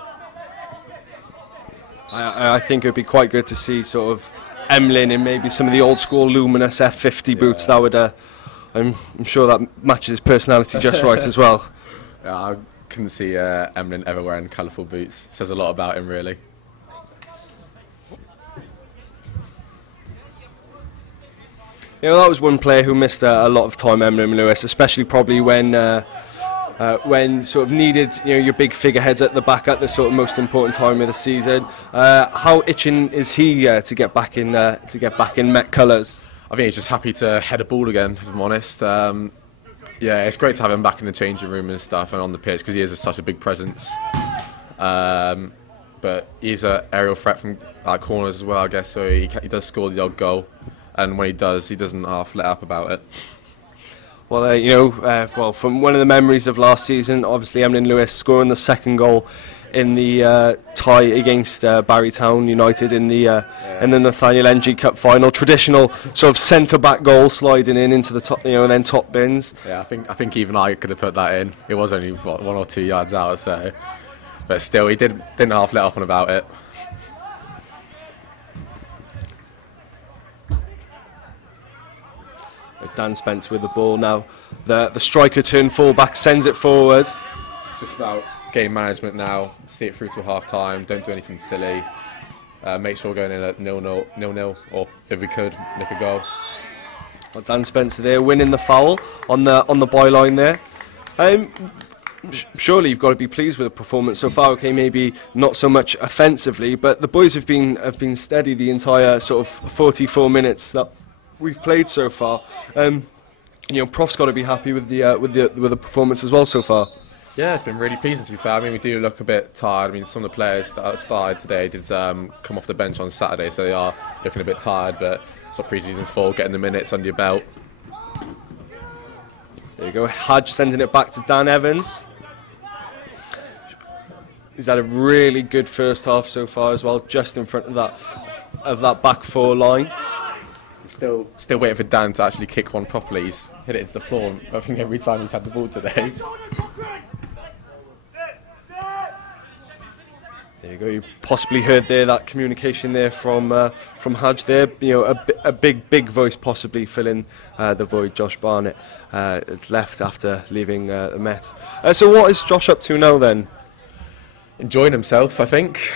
I think it would be quite good to see sort of Emlyn in maybe some of the old school luminous F50 boots. That would, I'm sure that matches his personality just right as well. Yeah, I couldn't see Emlyn ever wearing colourful boots. Says a lot about him, really. That was one player who missed a lot of time, Emlyn Lewis, especially probably when when sort of needed, your big figureheads at the back at the sort of most important time of the season. How itching is he to get back in Met colours? I think he's just happy to head a ball again, if I'm honest. Yeah, it's great to have him back in the changing room and stuff and on the pitch because he is such a big presence. But he's an aerial threat from corners as well, I guess, so he does score the odd goal. And when he does, he doesn't half let up about it. Well, from one of the memories of last season, obviously Emlyn Lewis scoring the second goal in the tie against Barrytown United in the Nathaniel Ng Cup final. Traditional sort of centre-back goal sliding into the top, and then top bins. Yeah, I think even I could have put that in. It was only 1 or 2 yards out, so. But still, he didn't half let up on about it. Dan Spence with the ball now. The striker turned full-back, sends it forward. It's just about game management now. See it through to half-time. Don't do anything silly. Make sure we're going in at 0-0, or if we could, nick a goal. Well, Dan Spencer there, winning the foul on the byline there. Surely you've got to be pleased with the performance so far. Okay, maybe not so much offensively, but the boys have been steady the entire sort of 44 minutes that we've played so far. Prof's got to be happy with the performance as well so far. Yeah, it's been really pleasing to be fair. I mean, we do look a bit tired. I mean, some of the players that started today did come off the bench on Saturday, so they are looking a bit tired. But it's not pre-season full, getting the minutes under your belt. There you go, Hadj sending it back to Dan Evans. He's had a really good first half so far as well, just in front of that back four line. Still waiting for Dan to actually kick one properly. He's hit it into the floor, I think, every time he's had the ball today. There you go. You possibly heard there that communication there from Hadj there. A big voice possibly filling the void. Josh Barnett left after leaving the Met. So what is Josh up to now then? Enjoying himself, I think.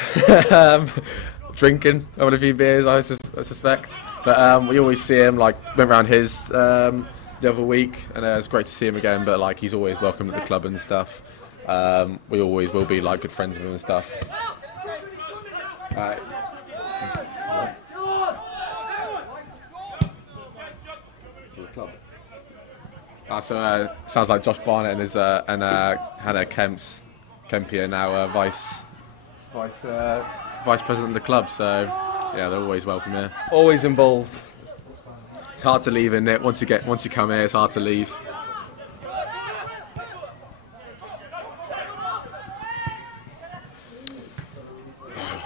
Drinking, having a few beers, I suspect. But we always see him, went around his the other week, and it's great to see him again. But he's always welcome at the club and stuff. We always will be good friends with him and stuff. Sounds like Josh Barnett and Hannah Kempier now vice president of the club. So yeah, they're always welcome here. Always involved. It's hard to leave, isn't it? Once you come here, it's hard to leave.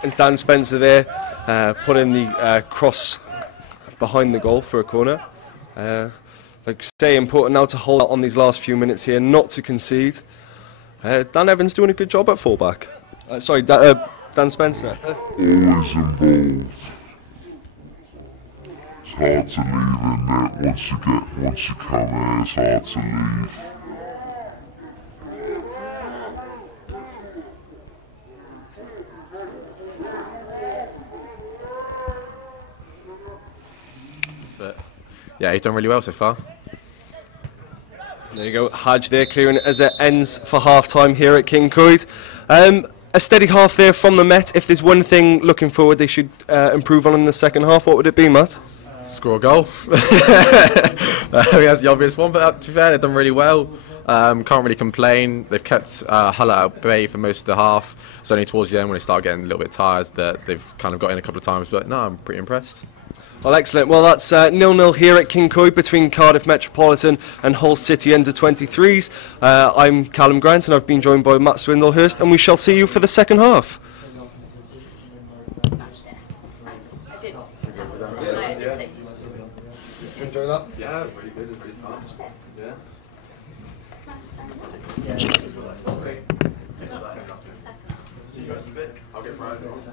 And Dan Spencer there, putting the cross behind the goal for a corner. Like I say, important now to hold out on these last few minutes here, not to concede. Dan Evans doing a good job at fullback. Dan Spencer. Always involved. It's hard to leave, isn't it? Once you come here, it's hard to leave. Yeah, he's done really well so far. There you go, Hadj there clearing it as it ends for half-time here at King Coed. A steady half there from the Met. If there's one thing looking forward they should improve on in the second half, what would it be, Matt? Score a goal. That's the obvious one, but to be fair, they've done really well. Can't really complain. They've kept Hull at bay for most of the half. It's only towards the end when they start getting a little bit tired that they've kind of got in a couple of times, but no, I'm pretty impressed. Well, excellent. Well, that's 0-0 here at King Coed between Cardiff Metropolitan and Hull City under-23s. I'm Callum Grant and I've been joined by Matt Swindlehurst, and we shall see you for the second half. Did you enjoy that? Yeah, really good. Really fun. Yeah. See you guys in a bit. I'll get Fridays.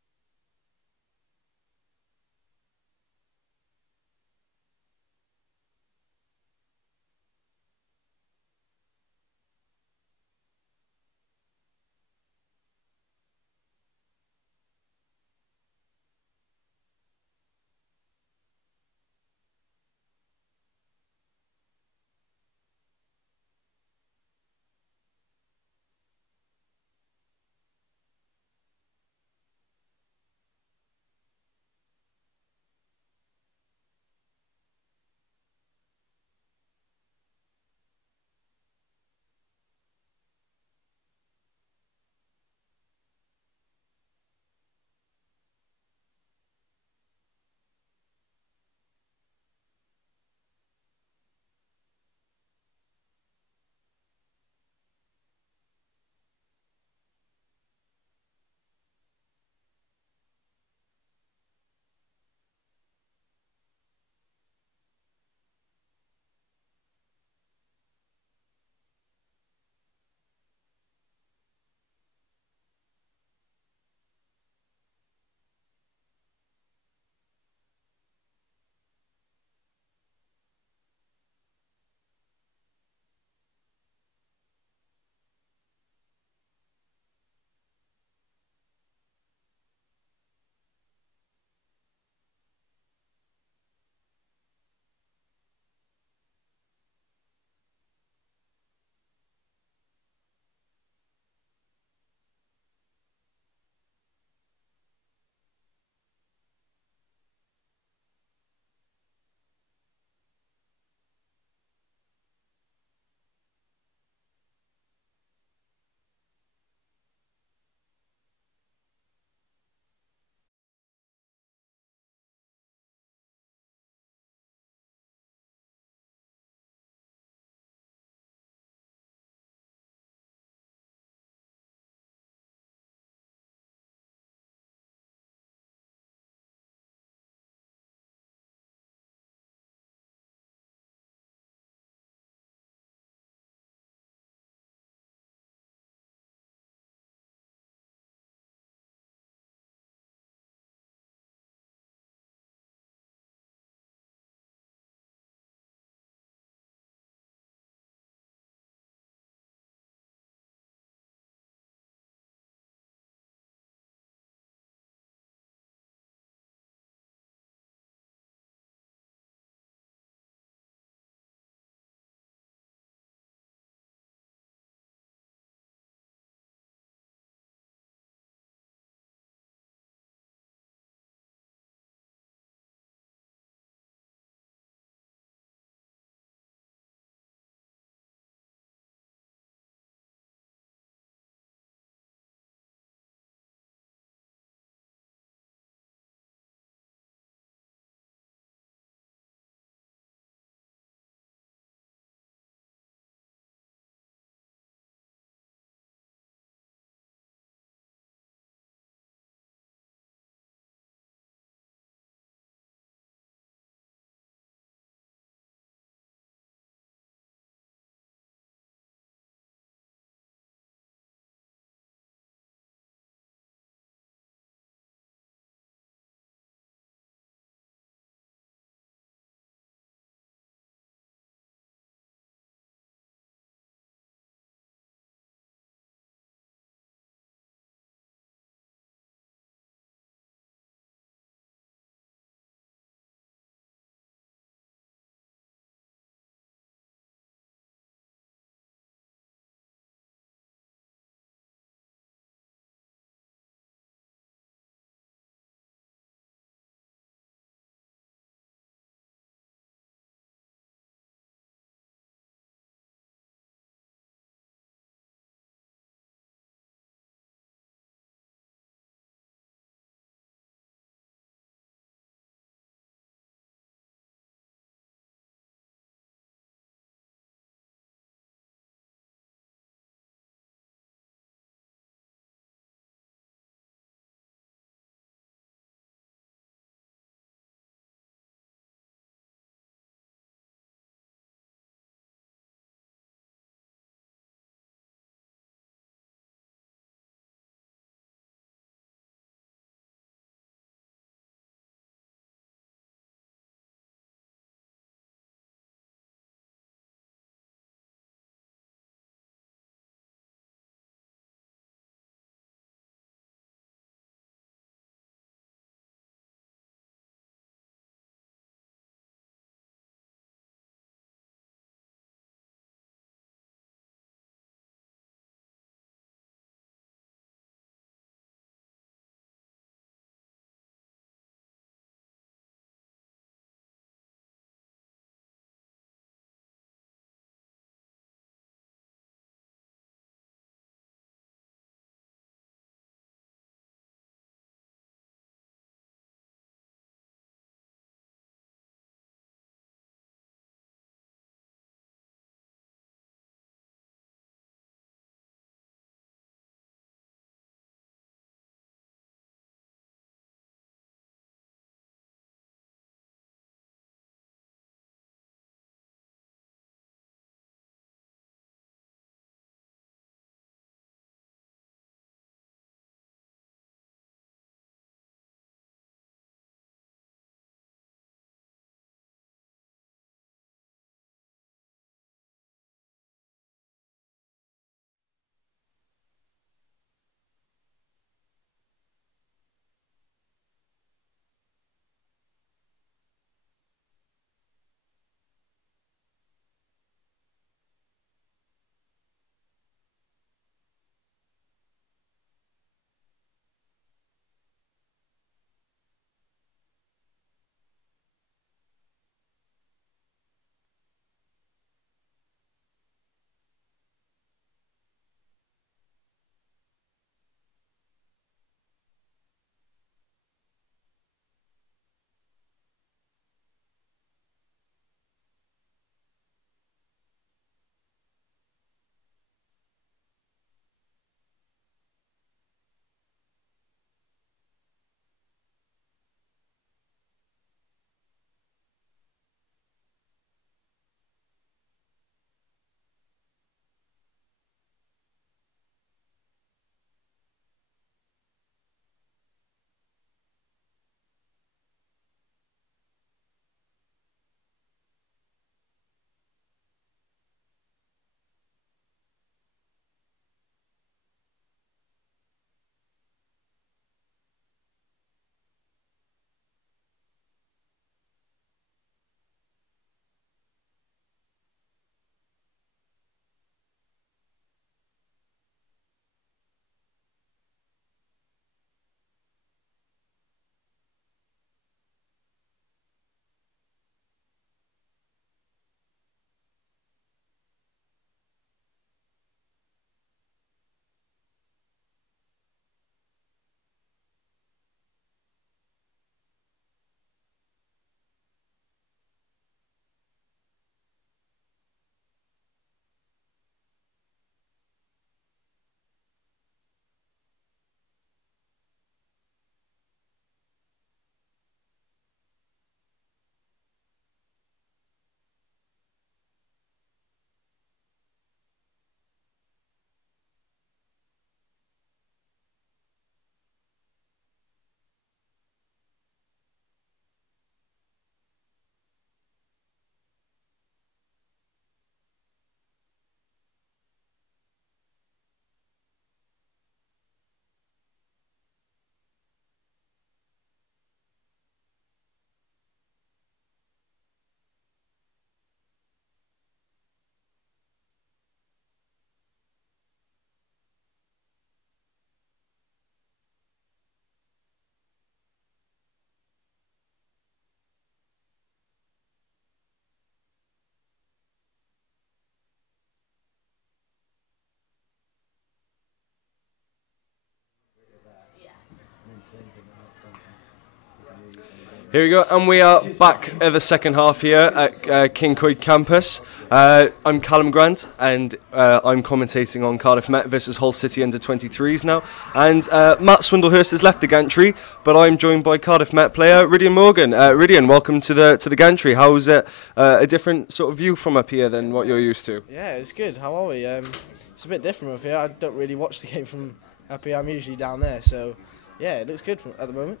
Here we go, and we are back at the second half here at Kincoid campus. I'm Callum Grant, and I'm commentating on Cardiff Met versus Hull City under 23s now. And Matt Swindlehurst has left the gantry, but I'm joined by Cardiff Met player Rydian Morgan. Rydian, welcome to the gantry. How's it? A different sort of view from up here than what you're used to? Yeah, it's good. How are we? It's a bit different up here. I don't really watch the game from up here. I'm usually down there, so yeah, it looks good at the moment.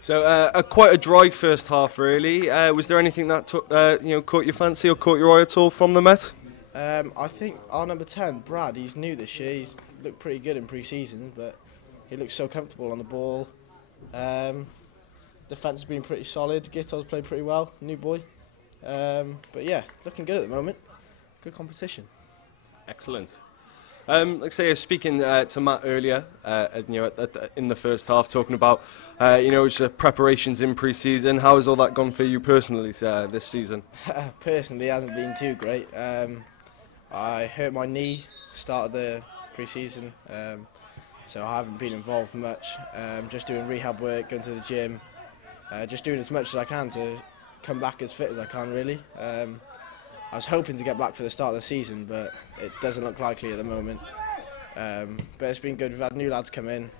So quite a dry first half, really. Was there anything that caught your fancy or caught your eye at all from the Met? I think our number 10, Brad, he's new this year. He's looked pretty good in pre-season, but he looks so comfortable on the ball. Defence has been pretty solid. Gitto's played pretty well, new boy. But yeah, looking good at the moment. Good competition. Excellent. Like I say, I was speaking to Matt earlier, in the first half, talking about just preparations in pre-season. How has all that gone for you personally this season? Personally, it hasn't been too great. I hurt my knee start of the pre-season, so I haven't been involved much. Just doing rehab work, going to the gym, just doing as much as I can to come back as fit as I can, really. I was hoping to get back for the start of the season, but it doesn't look likely at the moment. But it's been good. We've had new lads come in,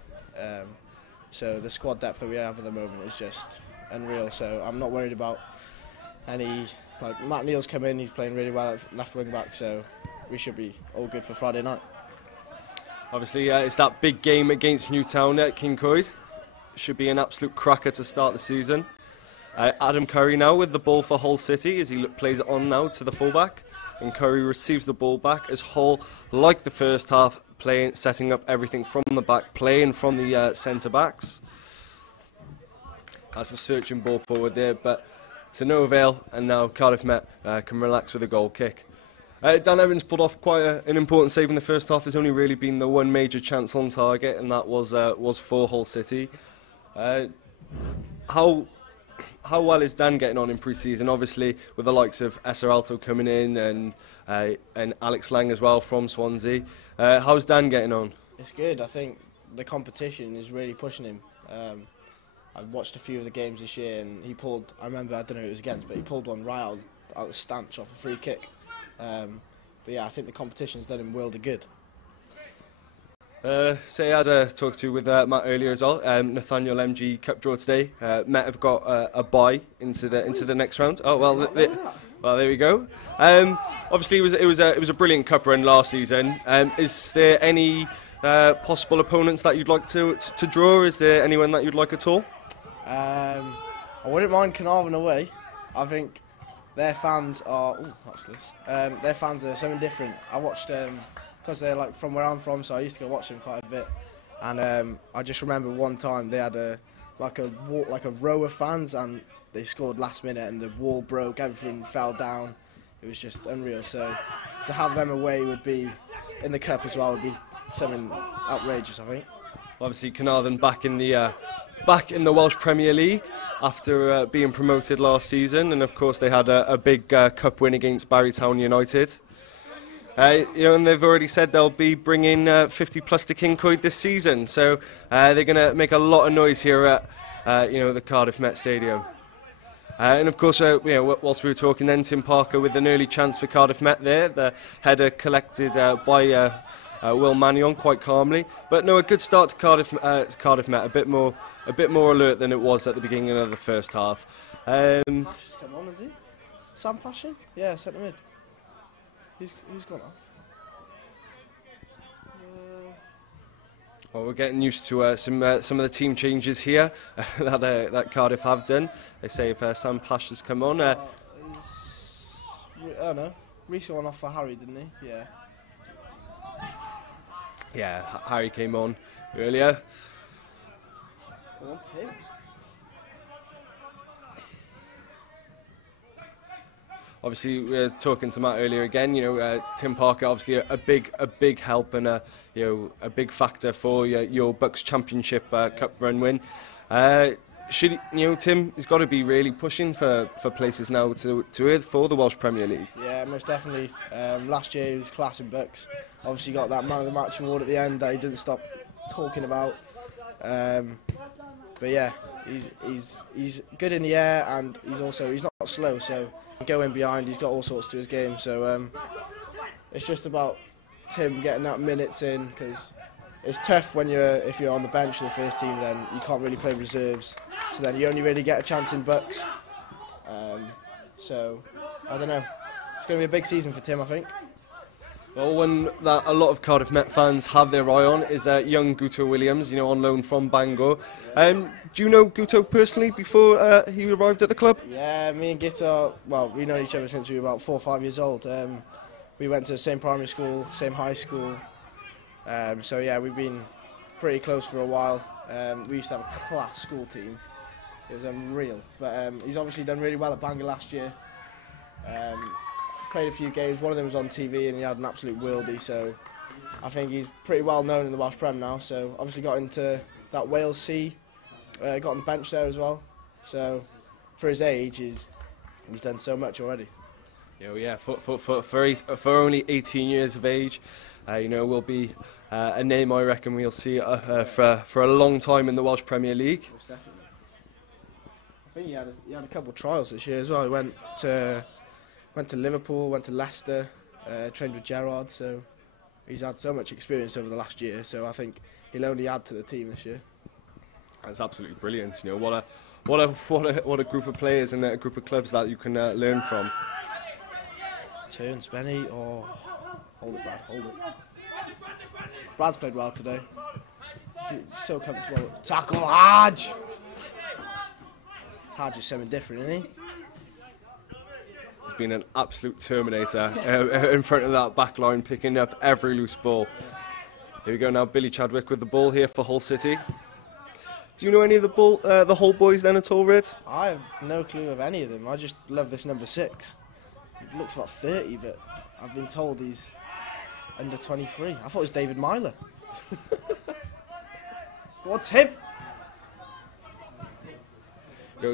so the squad depth that we have at the moment is just unreal. So I'm not worried about any. Like Matt Neal's come in, he's playing really well at left wing back, so we should be all good for Friday night. Obviously, it's that big game against Newtown at Kincoid. Should be an absolute cracker to start the season. Adam Curry now with the ball for Hull City as he plays it on now to the fullback, and Curry receives the ball back as Hull, like the first half, setting up everything from the back, playing from the centre backs. That's a searching ball forward there, but to no avail, and now Cardiff Met can relax with a goal kick. Dan Evans pulled off quite an important save in the first half. There's only really been the one major chance on target, and that was for Hull City. How well is Dan getting on in pre-season? Obviously, with the likes of Esseralto coming in and Alex Lang as well from Swansea. How's Dan getting on? It's good. I think the competition is really pushing him. I've watched a few of the games this year, and he pulled. I remember, I don't know who it was against, but he pulled one right out the stanch off a free kick. But yeah, I think the competition's done him world of good. As I talked to with Matt earlier as well, Nathaniel MG Cup draw today. Met have got a bye into the next round. Oh well, well there we go. Obviously it was a brilliant cup run last season. Is there any possible opponents that you'd like to draw? Is there anyone that you'd like at all? I wouldn't mind Carnarvon away. I think their fans are. Oh, that's close. Their fans are something different. I watched. Because they're like from where I'm from, so I used to go watch them quite a bit. And I just remember one time they had a row of fans, and they scored last minute, and the wall broke, everything fell down. It was just unreal. So to have them away would be in the cup as well would be something outrageous, I think. Obviously, Carnarvon back in the Welsh Premier League after being promoted last season, and of course they had a big cup win against Barrytown United. And they've already said they'll be bringing 50 plus to Kincoid this season, so they're going to make a lot of noise here at the Cardiff Met Stadium. And of course, whilst we were talking then, Tim Parker with an early chance for Cardiff Met there, the header collected by Will Mannion quite calmly. But no, a good start to Cardiff Met, a bit more alert than it was at the beginning of the first half. Pasha's come on, is he? Sam Pasha? Yeah, centre mid. Who's gone off? Well, we're getting used to some of the team changes here that Cardiff have done. They say if Sam Pash has come on. I don't know. Reece went off for Harry, didn't he? Yeah. Yeah, Harry came on earlier. Come on, Tim. Obviously, we were talking to Matt earlier again. Tim Parker, obviously a big help and a big factor for your Bucks Championship Cup run win. Tim has got to be really pushing for places now for the Welsh Premier League. Yeah, most definitely. Last year he was class in Bucks. Obviously got that man of the match award at the end that he didn't stop talking about. But But yeah, he's good in the air, and he's not slow, so going behind, he's got all sorts to his game. So it's just about him getting that minutes in, because it's tough when if you're on the bench for the first team, then you can't really play reserves. So then you only really get a chance in bucks. So I don't know. It's going to be a big season for Tim, I think. Well, one that a lot of Cardiff Met fans have their eye on is young Guto Williams, on loan from Bangor. Do you know Guto personally before he arrived at the club? Yeah, me and Guto, well, we've known each other since we were about 4 or 5 years old. We went to the same primary school, same high school. So yeah, we've been pretty close for a while. We used to have a class school team. It was unreal. But he's obviously done really well at Bangor last year. Played a few games, one of them was on TV and he had an absolute worldie, so I think he's pretty well known in the Welsh Prem now. So obviously got into that Wales C, got on the bench there as well. So for his age, he's done so much already. Yeah, for only 18 years of age, will be a name I reckon we'll see for a long time in the Welsh Premier League. Most definitely. I think he had a couple of trials this year as well. He went to Liverpool, went to Leicester, trained with Gerrard, so he's had so much experience over the last year, so I think he'll only add to the team this year. That's absolutely brilliant. What a group of players and a group of clubs that you can learn from. Turns, Benny. Oh, hold it, Brad, hold it. Brad's played well today. He's so comfortable. Tackle, Hadj! Hadj is something different, isn't he? He's been an absolute terminator in front of that back line, picking up every loose ball. Here we go now, Billy Chadwick with the ball here for Hull City. Do you know any of the Hull boys then at all, Red? I have no clue of any of them. I just love this number 6. He looks about 30, but I've been told he's under 23. I thought it was David Myler. What's him?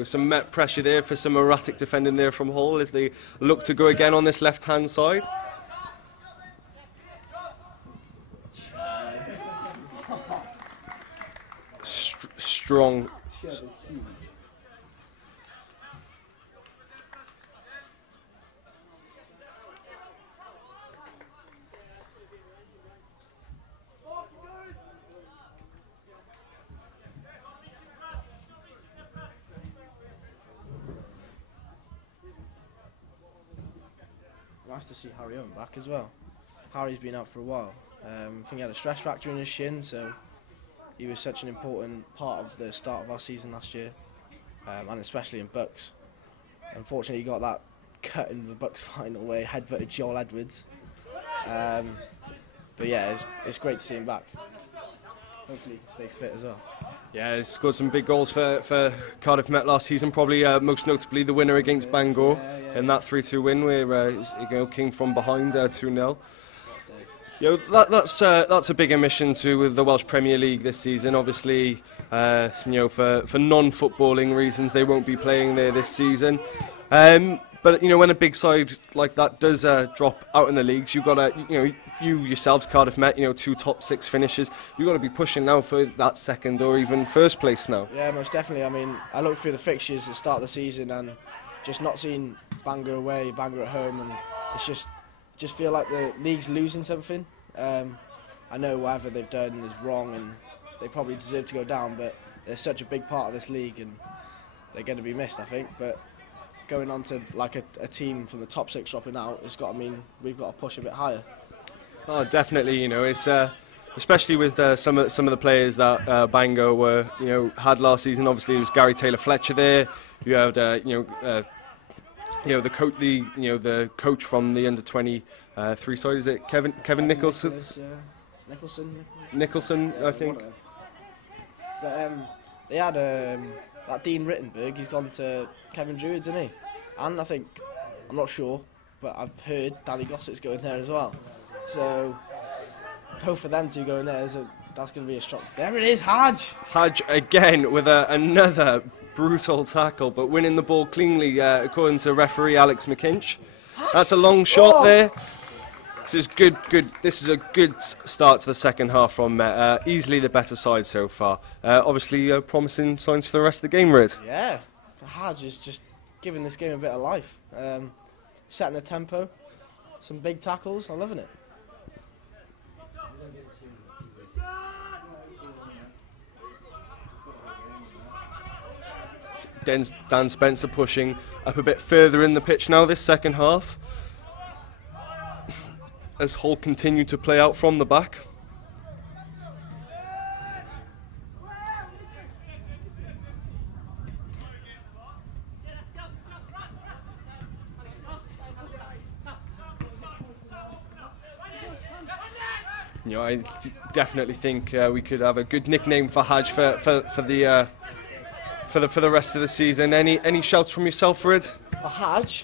Some Met pressure there for some erratic defending there from Hull as they look to go again on this left-hand side. Strong. Nice to see Harry Owen back as well. Harry's been out for a while. I think he had a stress fracture in his shin, so he was such an important part of the start of our season last year, and especially in Bucks. Unfortunately, he got that cut in the Bucks final where he headbutted Joel Edwards. But yeah, it's great to see him back. Hopefully he can stay fit as well. Yeah, he's scored some big goals for Cardiff Met last season, probably most notably the winner against Bangor in that 3-2 win where King from behind 2-0. That's a big omission to the Welsh Premier League this season. Obviously, for non-footballing reasons, they won't be playing there this season. But when a big side like that does drop out in the leagues, you've got to, you yourselves, Cardiff Met, 2 top 6 finishes. You've got to be pushing now for that second or even first place now. Yeah, most definitely. I mean, I looked through the fixtures at the start of the season and just not seeing Bangor away, Bangor at home, and it's just feel like the league's losing something. I know whatever they've done is wrong and they probably deserve to go down, but they're such a big part of this league and they're going to be missed, I think. But going on to like a team from the top 6 dropping out, it's got to mean we've got to push a bit higher. Oh, definitely. It's especially with some of the players that Bangor had last season. Obviously, it was Gary Taylor-Fletcher there. You had the coach from the under-23 side. Is it Kevin Nicholson? Nicholson, I think. But they had that Dean Rittenberg. He's gone to Kevin Druids, isn't he? And I think, I'm not sure, but I've heard Danny Gossett's going there as well. So both of them two going there, that's going to be a shock. There it is, Hadj! Hadj again with another brutal tackle, but winning the ball cleanly according to referee Alex McKinch. That's a long shot there. This is good. This is a good start to the second half from Met. Easily the better side so far. Obviously, promising signs for the rest of the game, Rid. Yeah, Hadj is just giving this game a bit of life. Setting the tempo, some big tackles. I'm loving it. Dan Spencer pushing up a bit further in the pitch now this second half, as Hull continue to play out from the back. You know, I definitely think we could have a good nickname for Hadj for the rest of the season. Any shouts from yourself, Rid? For Hadj?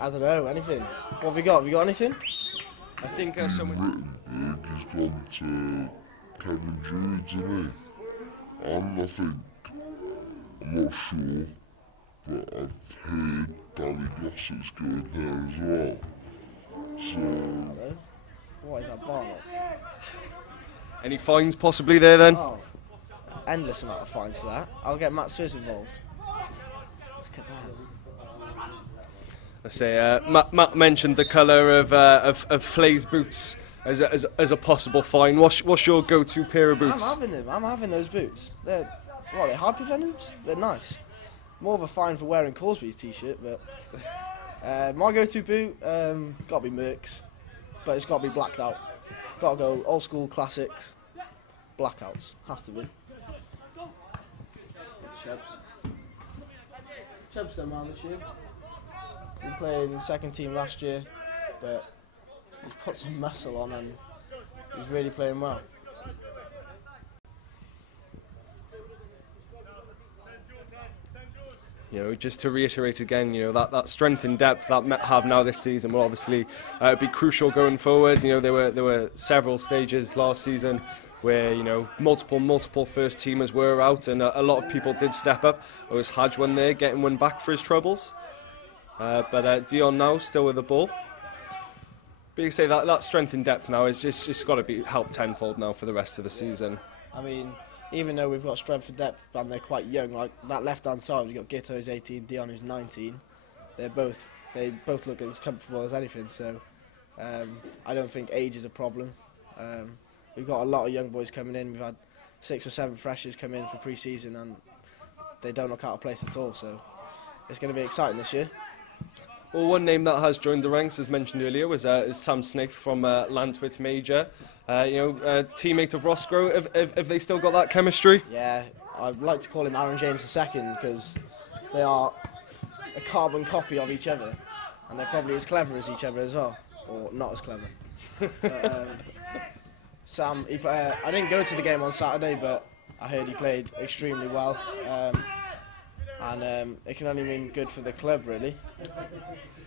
I don't know, anything. What have we got? Have we got anything? I think someone... He's gone to Kevin Jude's, isn't he? And I think, I'm not sure, but I've heard Danny Gossett's going there as well. So... Hello? What is that bar? Any fines possibly there then? Oh, endless amount of fines for that. I'll get Matt Swiss involved. Look at that. I say, Matt mentioned the colour of Flay's boots as a possible fine. What's your go-to pair of boots? I'm having them. I'm having those boots. They're hypervenoms? They're nice. More of a fine for wearing Corsby's t-shirt, but my go-to boot got to be Merck's, but it's got to be blacked out. Got to go old school classics, blackouts. Has to be. Chubb's done well this year. He played in second team last year, but he's put some muscle on and he's really playing well. You know, just to reiterate again, you know, that strength and depth that Met have now this season will obviously be crucial going forward. You know, there were several stages last season where, you know, multiple first teamers were out, and a lot of people did step up. It was Hadj one there, getting one back for his troubles. But Dion now still with the ball. But you say that strength and depth now is just got to be helped tenfold now for the rest of the season. I mean, even though we've got strength and depth and they're quite young, like that left-hand side, we've got Gitto who's 18, Dion who's 19. They both look as comfortable as anything. So I don't think age is a problem. We've got a lot of young boys coming in. We've had 6 or 7 freshers come in for pre-season and they don't look out of place at all. So it's going to be exciting this year. Well, one name that has joined the ranks, as mentioned earlier, was Sam Snaith from Lantwit Major. Teammate of Roscoe. Have they still got that chemistry? Yeah, I'd like to call him Aaron James II because they are a carbon copy of each other, and they're probably as clever as each other as well, or not as clever. But, Sam, I didn't go to the game on Saturday, but I heard he played extremely well, and it can only mean good for the club, really.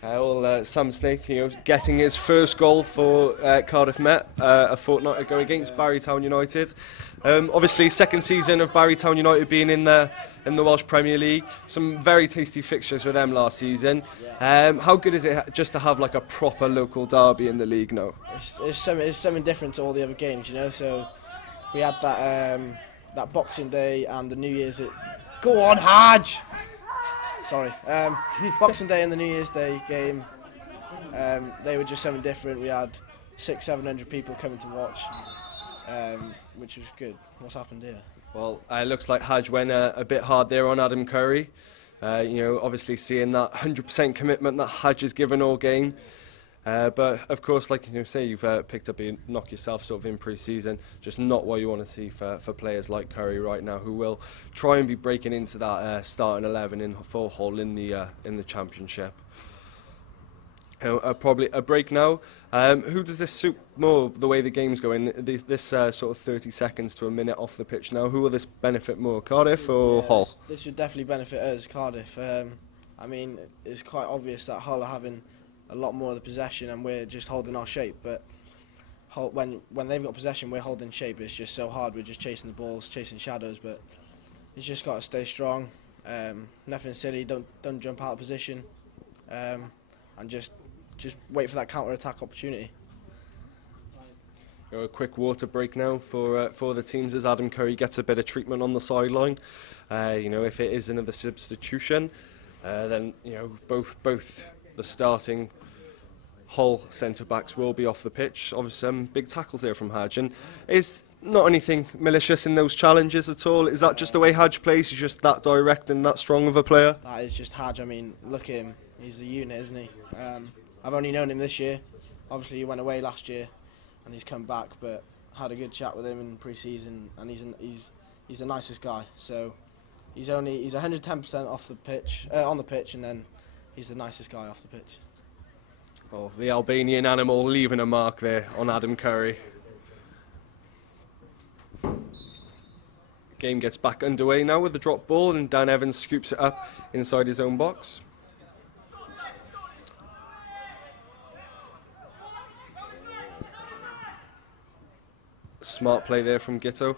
Sam Snaith, you know, getting his first goal for Cardiff Met a fortnight ago against Barrytown United. Obviously, second season of Barrytown United being in the Welsh Premier League. Some very tasty fixtures with them last season. How good is it just to have like a proper local derby in the league now? It's something different to all the other games, you know. So we had that Boxing Day and the New Year's. Go on, Hadj! Sorry. Boxing Day and the New Year's Day game, they were just something different. We had 600-700 people coming to watch, which was good. What's happened here? Well, it looks like Hadj went a bit hard there on Adam Curry. You know, obviously seeing that 100% commitment that Hadj has given all game. But of course, like you say, you've picked up a knock yourself sort of in pre-season. Just not what you want to see for players like Curry right now, who will try and be breaking into that starting 11 for Hull in the Championship. Probably a break now. Who does this suit more, the way the game's going? This sort of 30 seconds to a minute off the pitch now. Who will this benefit more, Cardiff or Hull? This should definitely benefit us, Cardiff. I mean, it's quite obvious that Hull are having a lot more of the possession and we're just holding our shape, but when they've got possession we're holding shape. It's just so hard. We're just chasing the balls, chasing shadows, but you just got to stay strong, nothing silly, don't jump out of position, and just wait for that counter-attack opportunity. A quick water break now for the teams as Adam Curry gets a bit of treatment on the sideline. If it is another substitution, then both the starting Hull centre backs will be off the pitch. Obviously, some big tackles there from Hadj, and is not anything malicious in those challenges at all. Is that just the way Hadj plays? He's just that direct and that strong of a player. That is just Hadj. I mean, look at him. He's a unit, isn't he? I've only known him this year. Obviously, he went away last year. And he's come back, but had a good chat with him in pre-season, and he's the nicest guy. So he's 110% off the pitch, on the pitch, and then he's the nicest guy off the pitch. Oh, the Albanian animal leaving a mark there on Adam Curry. Game gets back underway now with the drop ball, and Dan Evans scoops it up inside his own box. Smart play there from Gitto.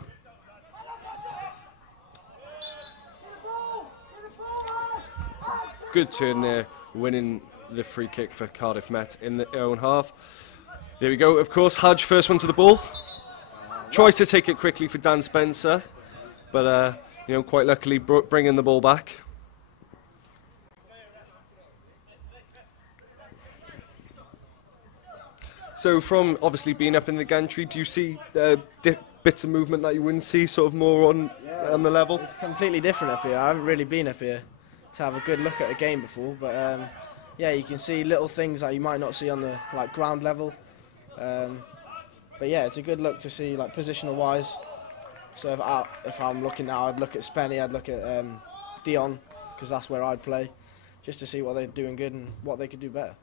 Good turn there, winning the free kick for Cardiff Met in their own half. There we go, of course, Hadj first one to the ball. Tries to take it quickly for Dan Spencer, but quite luckily bringing the ball back. So from obviously being up in the gantry, do you see bits of movement that you wouldn't see sort of more on the level? It's completely different up here. I haven't really been up here to have a good look at a game before, but you can see little things that you might not see on the ground level. But yeah, it's a good look to see positional wise. So if I'm looking now, I'd look at Spenny, I'd look at Dion, because that's where I'd play, just to see what they're doing good and what they could do better.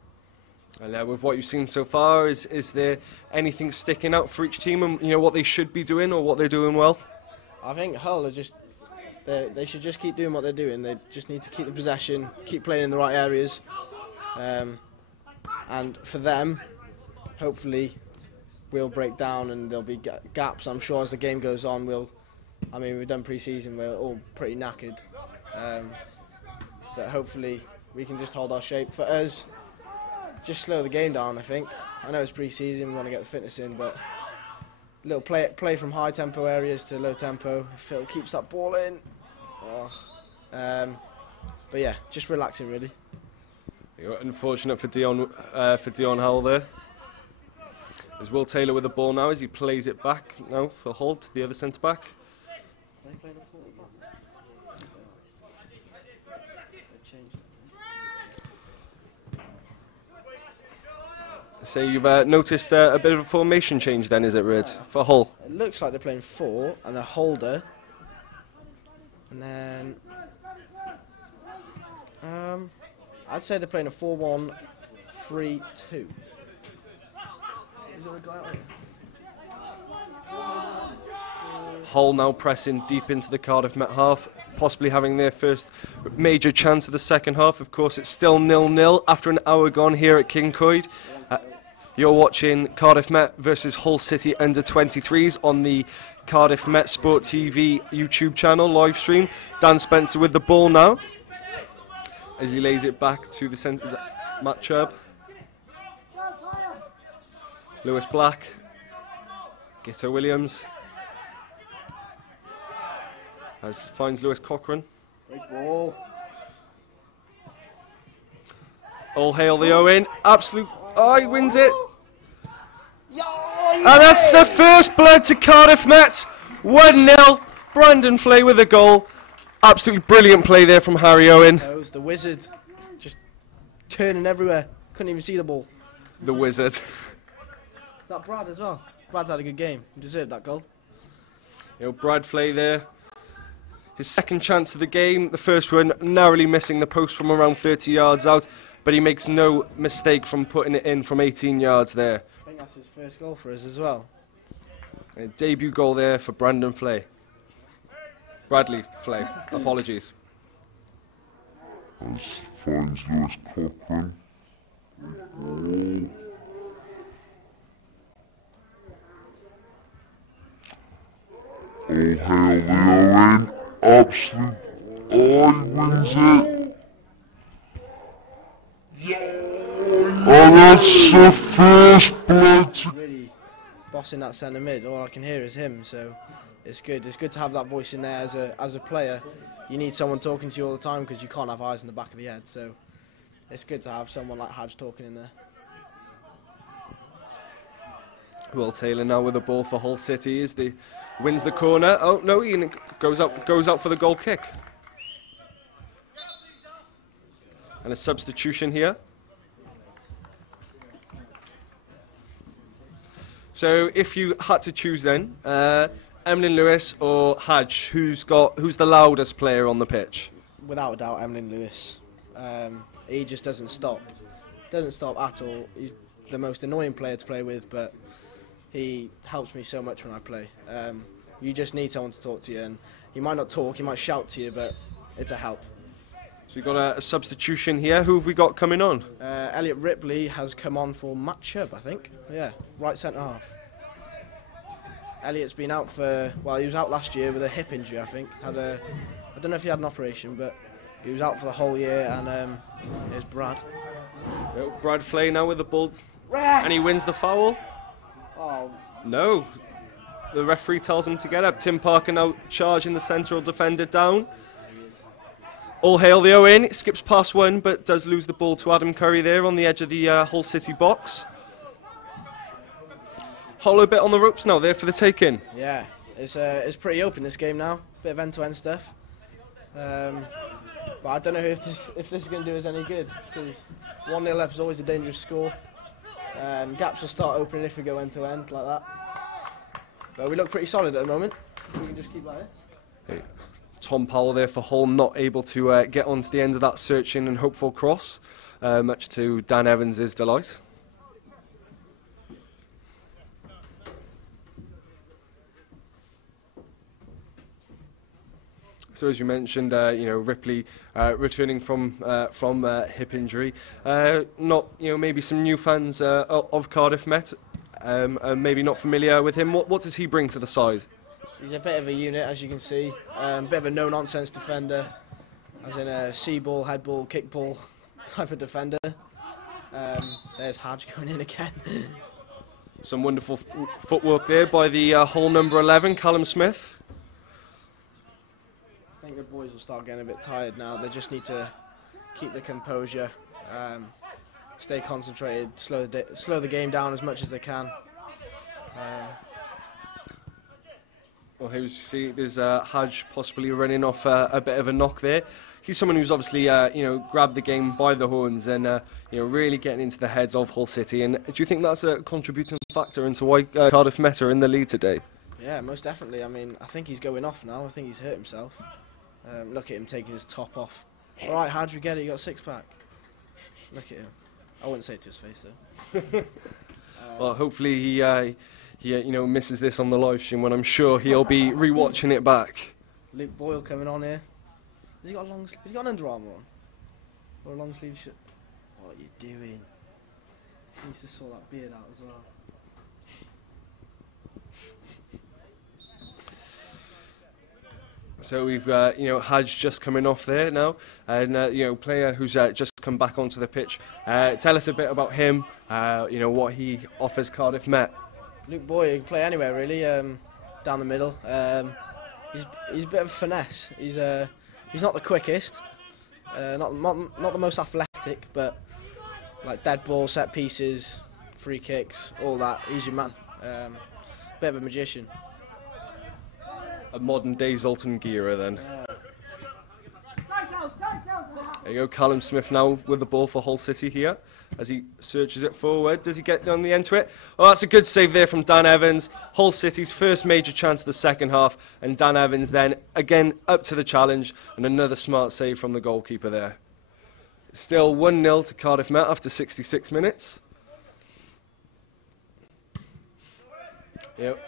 And with what you've seen so far, is there anything sticking out for each team, and what they should be doing or what they're doing well? I think Hull are they should just keep doing what they're doing. They just need to keep the possession, keep playing in the right areas, and for them, hopefully, we'll break down and there'll be gaps. I'm sure as the game goes on, we've done pre-season, we're all pretty knackered, but hopefully we can just hold our shape. For us, just slow the game down, I think. I know it's pre-season, we want to get the fitness in, but little play from high tempo areas to low tempo. If Phil keeps that ball in. But yeah, just relaxing really. Unfortunate for Dion Howell there. There's Will Taylor with the ball now as he plays it back now for Hull to the other centre back. So you've noticed a bit of a formation change then, is it, Rid, for Hull? It looks like they're playing 4 and a holder. And then I'd say they're playing a 4-1-3-2. Is there a guy out here? Hull now pressing deep into the Cardiff Met half, possibly having their first major chance of the second half. Of course, it's still 0-0 after an hour gone here at King Coyd. You're watching Cardiff Met versus Hull City under-23s on the Cardiff Met Sport TV YouTube channel live stream. Dan Spencer with the ball now as he lays it back to the centre. Matt Chubb, Lewis Black, Gitto Williams, as finds Lewis Cochran. Great ball. All hail the Owen, absolute. He wins it. And that's the first blood to Cardiff Met. 1-0. Brandon Flay with a goal. Absolutely brilliant play there from Harry Owen. That was the wizard. Just turning everywhere. Couldn't even see the ball. The wizard. Is that Brad as well? Brad's had a good game. He deserved that goal. Brad Flay there. His second chance of the game. The first one narrowly missing the post from around 30 yards out. But he makes no mistake from putting it in from 18 yards there. I think that's his first goal for us as well. A debut goal there for Brandon Flay. Bradley Flay, apologies. As finds Lewis Cochran. All hail the Owen. Absolute. He wins it. And that's the first blood to Really bossing that centre mid, all I can hear is him. So it's good. It's good to have that voice in there as a player. You need someone talking to you all the time because you can't have eyes in the back of the head. So it's good to have someone like Hadj talking in there. Will Taylor now with the ball for Hull City as he wins the corner. Oh no, he goes out for the goal kick. And a substitution here. So if you had to choose then, Emlyn Lewis or Hadj, who's the loudest player on the pitch? Without a doubt, Emlyn Lewis. He just doesn't stop. Doesn't stop at all. He's the most annoying player to play with, but he helps me so much when I play. You just need someone to talk to you, and he might not talk, he might shout to you, but it's a help. So we've got a substitution here. Who have we got coming on? Elliot Ripley has come on for Matt Chubb, I think. Yeah, right centre half. Elliot's been out for, well, he was out last year with a hip injury, I think. I don't know if he had an operation, but he was out for the whole year, and here's Brad. Brad Flay now with the ball, and he wins the foul. Oh. No, the referee tells him to get up. Tim Parker now charging the central defender down. All hail the Owen, skips past one, but does lose the ball to Adam Curry there on the edge of the Hull City box. Hollow bit on the ropes now there for the take-in. Yeah, it's pretty open this game now, bit of end-to-end stuff. But I don't know if this is going to do us any good, because 1-0 up is always a dangerous score. Gaps will start opening if we go end-to-end like that. But we look pretty solid at the moment. We can just keep like this. Hey. Tom Powell there for Hull, not able to get onto the end of that searching and hopeful cross, much to Dan Evans' delight. So as you mentioned, Ripley returning from hip injury. Not maybe some new fans of Cardiff Met, maybe not familiar with him. What does he bring to the side? He's a bit of a unit, as you can see. Bit of a no-nonsense defender, as in a see ball, head ball, kick ball type of defender. There's Hadj going in again. Some wonderful footwork there by the Hull number 11, Callum Smith. I think the boys will start getting a bit tired now. They just need to keep the composure, stay concentrated, slow the game down as much as they can. Well, here we see there's Hadj possibly running off a bit of a knock there. He's someone who's obviously grabbed the game by the horns and really getting into the heads of Hull City. And do you think that's a contributing factor into why Cardiff Met are in the lead today? Yeah, most definitely. I mean, I think he's going off now. I think he's hurt himself. Look at him taking his top off. All right, Hadj, we get it. You got a six-pack. Look at him. I wouldn't say it to his face though. Well, hopefully he misses this on the live stream when I'm sure he'll be rewatching it back. Luke Boyle coming on here. Has he got He's got an Under Armour on, or a long sleeve shirt. What are you doing? He needs to sort that beard out as well. So we've Hadj just coming off there now, and player who's just come back onto the pitch. Tell us a bit about him. What he offers Cardiff Met. Luke Boyle, he can play anywhere really, down the middle. He's a bit of finesse. He's not the quickest, not the most athletic, but like dead ball, set pieces, free kicks, all that. He's your man. Bit of a magician. A modern day Zoltan Gira then. There you go, Callum Smith now with the ball for Hull City here as he searches it forward. Does he get on the end to it? Oh, that's a good save there from Dan Evans. Hull City's first major chance of the second half, and Dan Evans then again up to the challenge, and another smart save from the goalkeeper there. Still 1-0 to Cardiff Met after 66 minutes.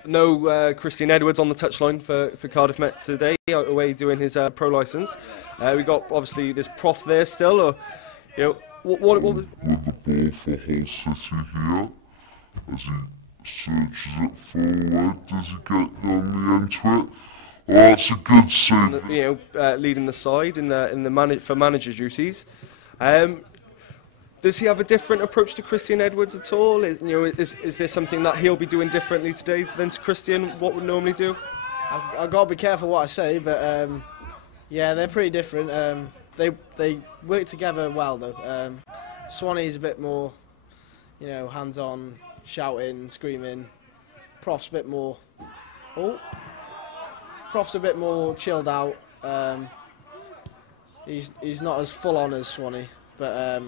No Christian Edwards on the touchline for Cardiff Met today, out away doing his pro licence. We got obviously this Prof there still, or what with the ball for Hull City here, as he searches it forward. Does he get on the end to it? Oh, that's a good save. Leading the side in the for manager duties. Does he have a different approach to Christian Edwards at all? Is there something that he'll be doing differently today than to Christian, what would normally do? I've got to be careful what I say, but yeah, they're pretty different. They work together well, though. Swanee's a bit more, hands-on, shouting, screaming. Prof's a bit more... Prof's a bit more chilled out. He's not as full-on as Swanee, but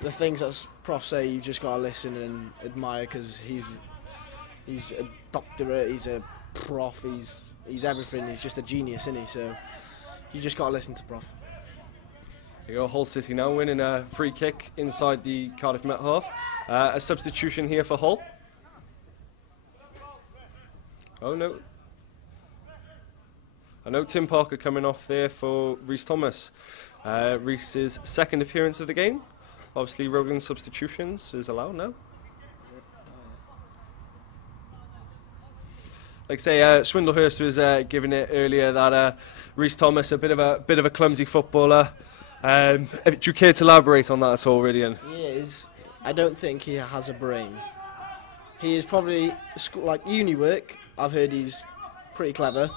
the things that Prof say, you just got to listen and admire, because he's a doctorate, he's a prof, he's everything. He's just a genius, isn't he? So you just got to listen to Prof. Here you go, Hull City now winning a free kick inside the Cardiff Met half. A substitution here for Hull. Oh no. I know Tim Parker coming off there for Rhys Thomas. Rhys's second appearance of the game. Obviously rolling substitutions is allowed now. Like I say, Swindlehurst was giving it earlier that Rhys Thomas a bit of a clumsy footballer. Do you care to elaborate on that at all, Ridian? He is. I don't think he has a brain. He is probably like uni work. I've heard he's pretty clever,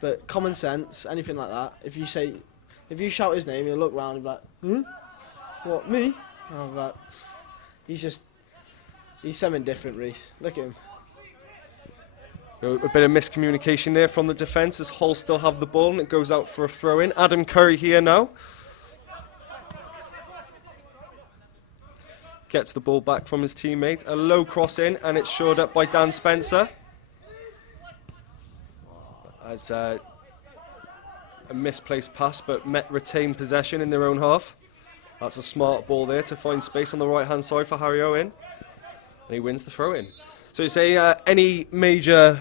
but common sense, anything like that. If you shout his name, he'll look round and be like, "Huh? What, me?" And I'm like, he's something different, Rhys. Look at him. A bit of miscommunication there from the defence as Hull still have the ball and it goes out for a throw-in. Adam Curry here now. Gets the ball back from his teammate. A low cross in and it's shored up by Dan Spencer. As a misplaced pass, but Met retain possession in their own half. That's a smart ball there to find space on the right-hand side for Harry Owen. And he wins the throw-in. So you say any major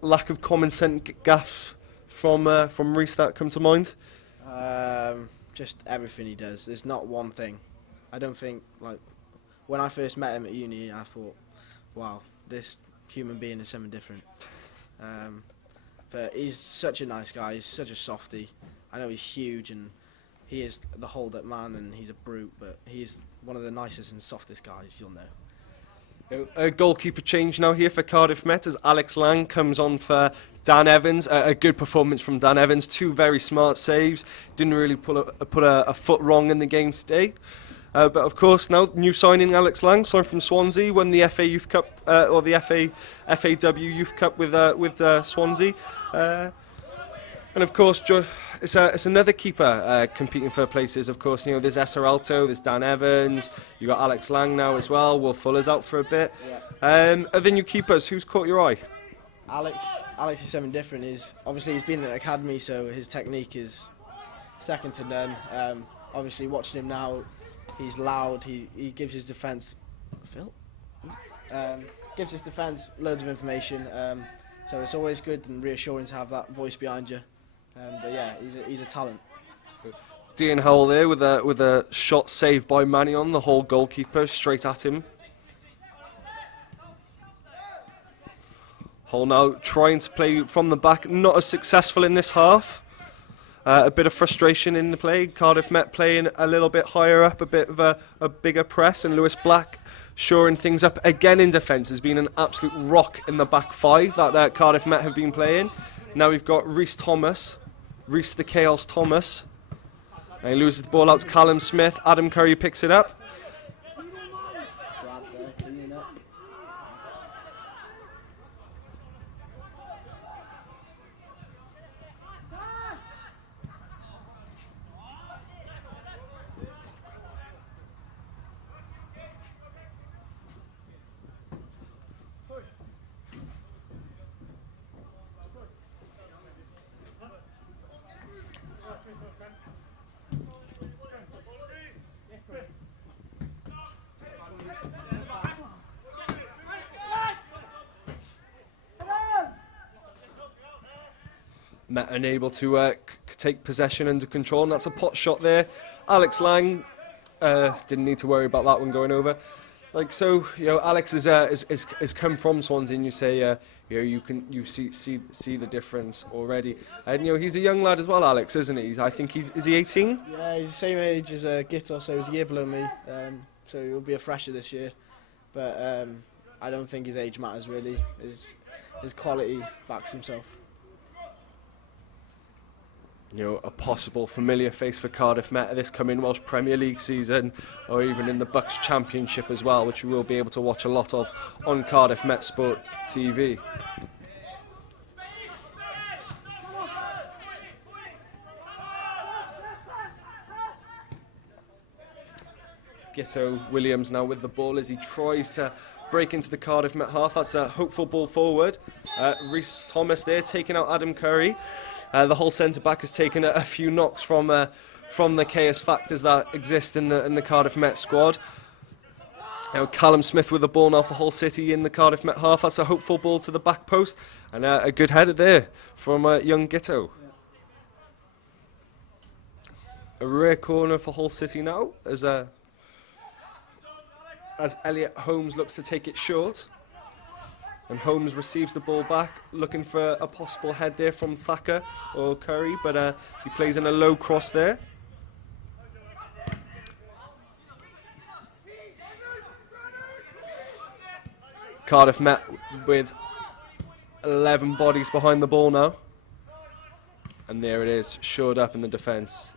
lack of common sense gaff from Rhys that come to mind? Just everything he does. There's not one thing. I don't think, like, when I first met him at uni, I thought, wow, this human being is something different. But he's such a nice guy. He's such a softie. I know he's huge and he is the hold-up man and he's a brute, but he's one of the nicest and softest guys you'll know. A goalkeeper change now here for Cardiff Met as Alex Lang comes on for Dan Evans. A good performance from Dan Evans. 2 very smart saves. Didn't really put a foot wrong in the game today. But of course now new signing Alex Lang, signed from Swansea, won the FA Youth Cup or the FAW Youth Cup with Swansea. And of course it's another keeper competing for places. Of course, there's Esseralto, there's Dan Evans, you got Alex Lang now as well. Will Fuller's out for a bit. Yeah. Other new keepers, who's caught your eye? Alex is something different. Obviously he's been in an academy, so his technique is second to none. Obviously watching him now, he's loud. He gives his defence gives his defence loads of information. So it's always good and reassuring to have that voice behind you. But yeah, he's a talent. Dean Howell there with a shot saved by Mannion, the Hull goalkeeper, straight at him. Hull now trying to play from the back, not as successful in this half. A bit of frustration in the play. Cardiff Met playing a little bit higher up, a bit of a bigger press, and Lewis Black shoring things up again in defence. Has been an absolute rock in the back 5 that Cardiff Met have been playing. Now we've got Rhys the Chaos Thomas. And he loses the ball out to Callum Smith. Adam Curry picks it up. Met unable to take possession under control, and that's a pot shot there. Alex Lang didn't need to worry about that one going over. Like, so, you know, Alex is come from Swansea, and you say, you know, you see the difference already. And, you know, he's a young lad as well, Alex, isn't he? I think is he 18? Yeah, he's the same age as Gito, so he's a year below me. So he'll be a fresher this year. But I don't think his age matters really. His quality backs himself. You know, a possible familiar face for Cardiff Met this coming Welsh Premier League season, or even in the Bucks Championship as well, which we will be able to watch a lot of on Cardiff Met Sport TV. Gito Williams now with the ball as he tries to break into the Cardiff Met half. That's a hopeful ball forward. Rhys Thomas there taking out Adam Curry. The whole centre-back has taken a few knocks from the chaos factors that exist in the Cardiff Met squad. You know, Callum Smith with the ball now for Hull City in the Cardiff Met half. That's a hopeful ball to the back post, and a good header there from young Gito. A rare corner for Hull City now as Elliot Holmes looks to take it short. And Holmes receives the ball back, looking for a possible head there from Thacker or Curry, but he plays in a low cross there. Cardiff Met with 11 bodies behind the ball now. And there it is, shored up in the defence.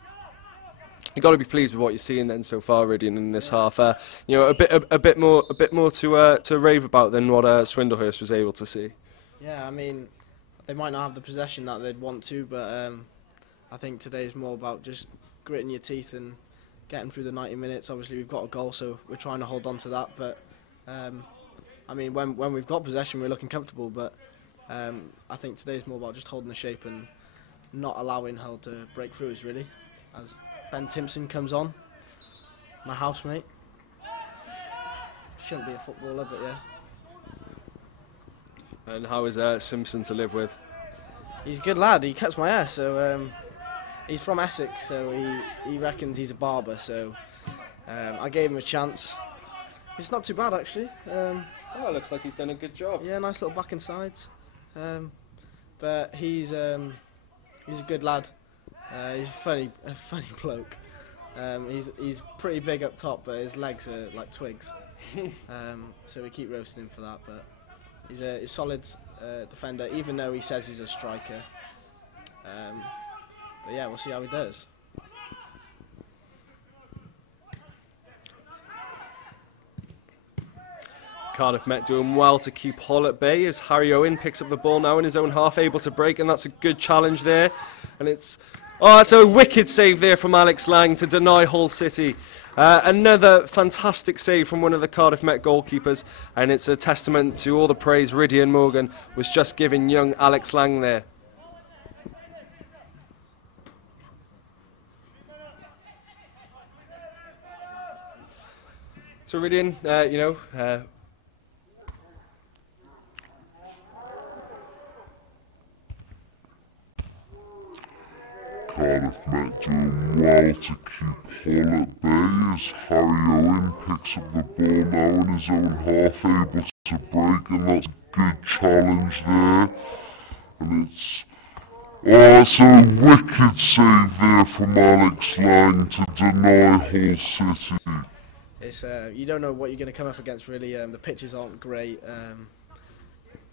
You've got to be pleased with what you're seeing then so far, Ridian, in this half. You know, a bit more to rave about than what Swindlehurst was able to see. Yeah, I mean, they might not have the possession that they'd want to, but I think today is more about just gritting your teeth and getting through the 90 minutes. Obviously, we've got a goal, so we're trying to hold on to that. But I mean, when we've got possession, we're looking comfortable. But I think today is more about just holding the shape and not allowing Hull to break through us, really. As Ben Timpson comes on, my housemate. Shouldn't be a footballer, but yeah. And how is Simpson to live with? He's a good lad. He cuts my hair, so he's from Essex, so he reckons he's a barber. So I gave him a chance. It's not too bad actually. Oh, it looks like he's done a good job. Yeah, nice little back and sides. But he's a good lad. He's a funny bloke. He's pretty big up top, but his legs are like twigs. So we keep roasting him for that. But he's a solid defender, even though he says he's a striker. But yeah, we'll see how he does. Cardiff Met doing well to keep Hull at bay as Harry Owen picks up the ball now in his own half, able to break, and that's a good challenge there. And it's a wicked save there from Alex Lang to deny Hull City. Another fantastic save from one of the Cardiff Met goalkeepers, and it's a testament to all the praise Ridian Morgan was just giving young Alex Lang there. So Ridian, Cardiff Met doing well to keep Hull at bay as Harry Owen picks up the ball now in his own half, able to break, and that's a good challenge there. And it's a wicked save there from Alex Lang to deny Hull City. It's you don't know what you're going to come up against really. The pitches aren't great,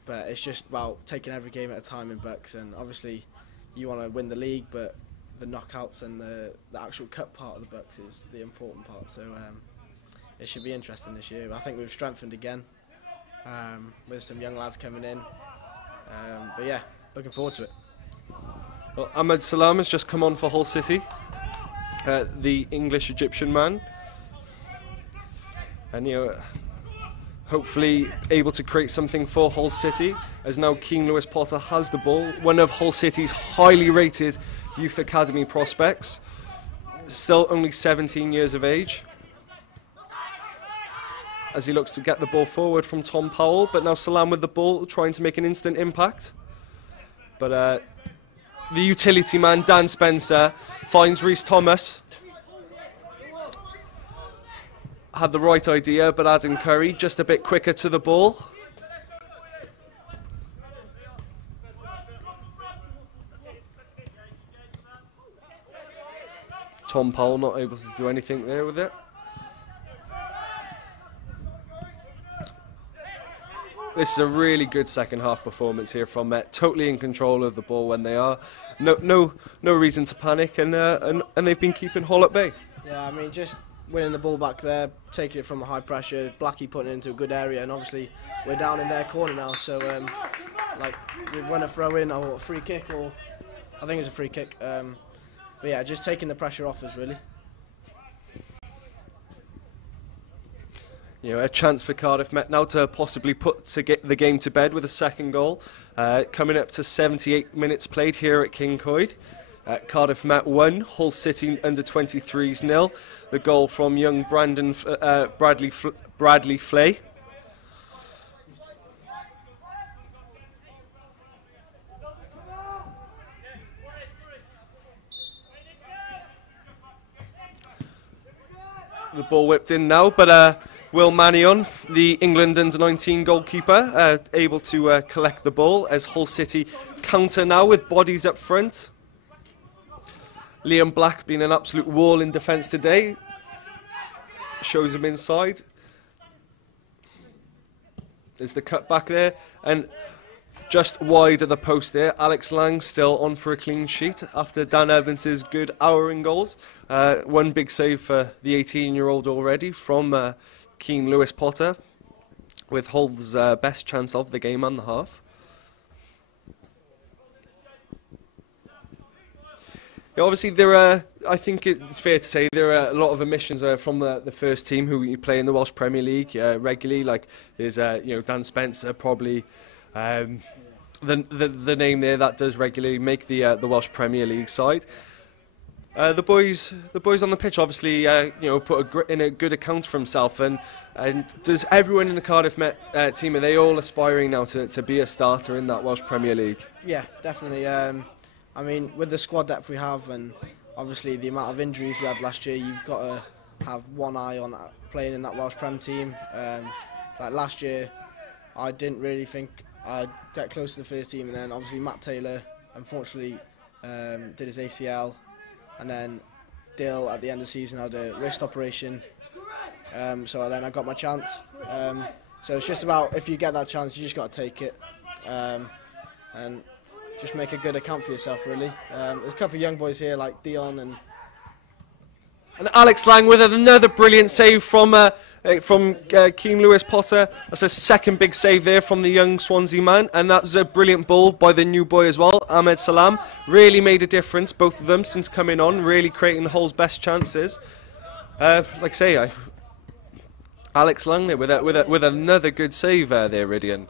but it's just about taking every game at a time in Bucks, and obviously you want to win the league, but the knockouts and the actual cup part of the Bucks is the important part. So it should be interesting this year. I think we've strengthened again with some young lads coming in. But yeah, looking forward to it. Well, Ahmed Salam has just come on for Hull City, the English-Egyptian man. And hopefully able to create something for Hull City, as now Keane Lewis Potter has the ball, one of Hull City's highly rated youth academy prospects, still only 17 years of age, as he looks to get the ball forward from Tom Powell, but now Salam with the ball trying to make an instant impact. But the utility man Dan Spencer finds Rhys Thomas. had the right idea, but Adam Curry just a bit quicker to the ball. Tom Powell not able to do anything there with it. This is a really good second half performance here from Met. Totally in control of the ball when they are. No reason to panic, and they've been keeping Hull at bay. Yeah, I mean, just winning the ball back there, taking it from a high pressure, Blackie putting it into a good area, and obviously we're down in their corner now, so like we run a throw in or a free kick, or I think it's a free kick. But yeah, just taking the pressure off us really. You know, a chance for Cardiff Met now to possibly put the game to bed with a second goal. Coming up to 78 minutes played here at King Coyd. Cardiff Met 1, Hull City under 23s 0. The goal from young Bradley Flay. The ball whipped in now, but Will Mannion, the England under-19 goalkeeper, able to collect the ball as Hull City counter now with bodies up front. Liam Black being an absolute wall in defence today. Shows him inside. There's the cut back there, and just wide of the post there. Alex Lang still on for a clean sheet after Dan Evans's good hour in goals. One big save for the 18-year-old already from Keane Lewis Potter, with Hull's best chance of the game and the half. Yeah, obviously, I think it's fair to say there are a lot of omissions from the first team who you play in the Welsh Premier League regularly. Like there's Dan Spencer, probably the name there that does regularly make the Welsh Premier League side. The boys on the pitch obviously put in a good account for himself, and does everyone in the Cardiff Met team, are they all aspiring now to be a starter in that Welsh Premier League? Yeah, definitely. I mean, with the squad depth we have, and obviously the amount of injuries we had last year, you've got to have one eye on playing in that Welsh Prem team. Like last year, I didn't really think I'd get close to the first team, and then obviously Matt Taylor, unfortunately, did his ACL, and then Dill at the end of the season had a wrist operation, so then I got my chance. So it's just about, if you get that chance, you just got to take it, and just make a good account for yourself, really. There's a couple of young boys here like Dion and Alex Lang with another brilliant save from Keane Lewis Potter. That's a second big save there from the young Swansea man, and that's a brilliant ball by the new boy as well, Ahmed Salam. Really made a difference, both of them, since coming on, really creating Hull's best chances. Like I say, Alex Lang there with another good save there, Ridian.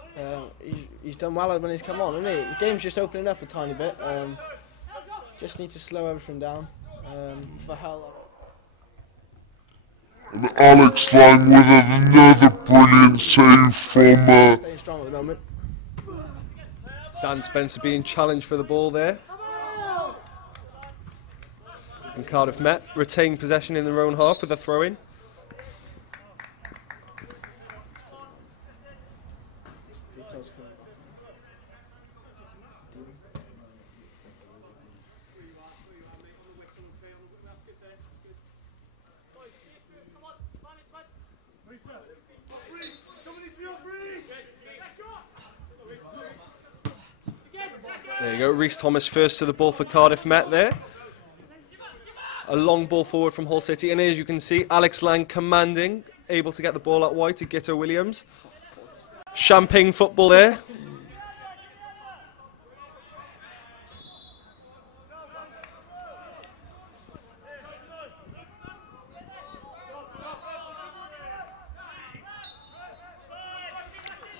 He's done well when he's come on, hasn't he? The game's just opening up a tiny bit. Just need to slow everything down for Hull. And Alex Lang with another brilliant save from... Staying strong at the moment. Dan Spencer being challenged for the ball there. And Cardiff Met retain possession in their own half with a throw-in. There you go, Rhys Thomas first to the ball for Cardiff Met there. A long ball forward from Hull City, and as you can see, Alex Lang commanding, able to get the ball out wide to Gito Williams. Champagne football there.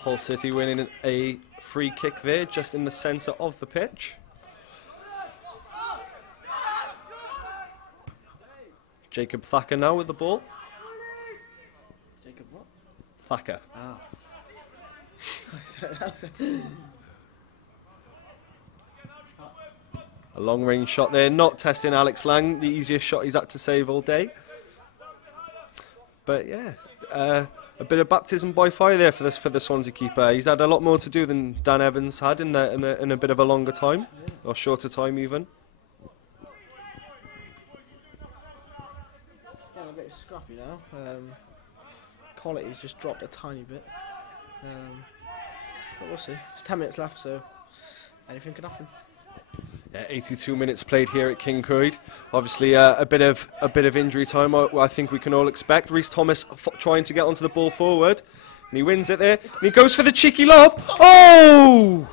Hull City winning a free kick there, just in the centre of the pitch. Jacob Thacker now with the ball. Jacob what? Thacker. Ah. A long range shot there, not testing Alex Lang, the easiest shot he's had to save all day. But yeah, a bit of baptism by fire there for the Swansea keeper. He's had a lot more to do than Dan Evans had in a bit of a longer time, or shorter time even. It's getting a bit scrappy now. Quality's just dropped a tiny bit. But we'll see. It's 10 minutes left, so anything could happen. Yeah, 82 minutes played here at King Coed. Obviously, a bit of injury time. I think we can all expect. Rhys Thomas trying to get onto the ball forward, and he wins it there. And he goes for the cheeky lob. Oh!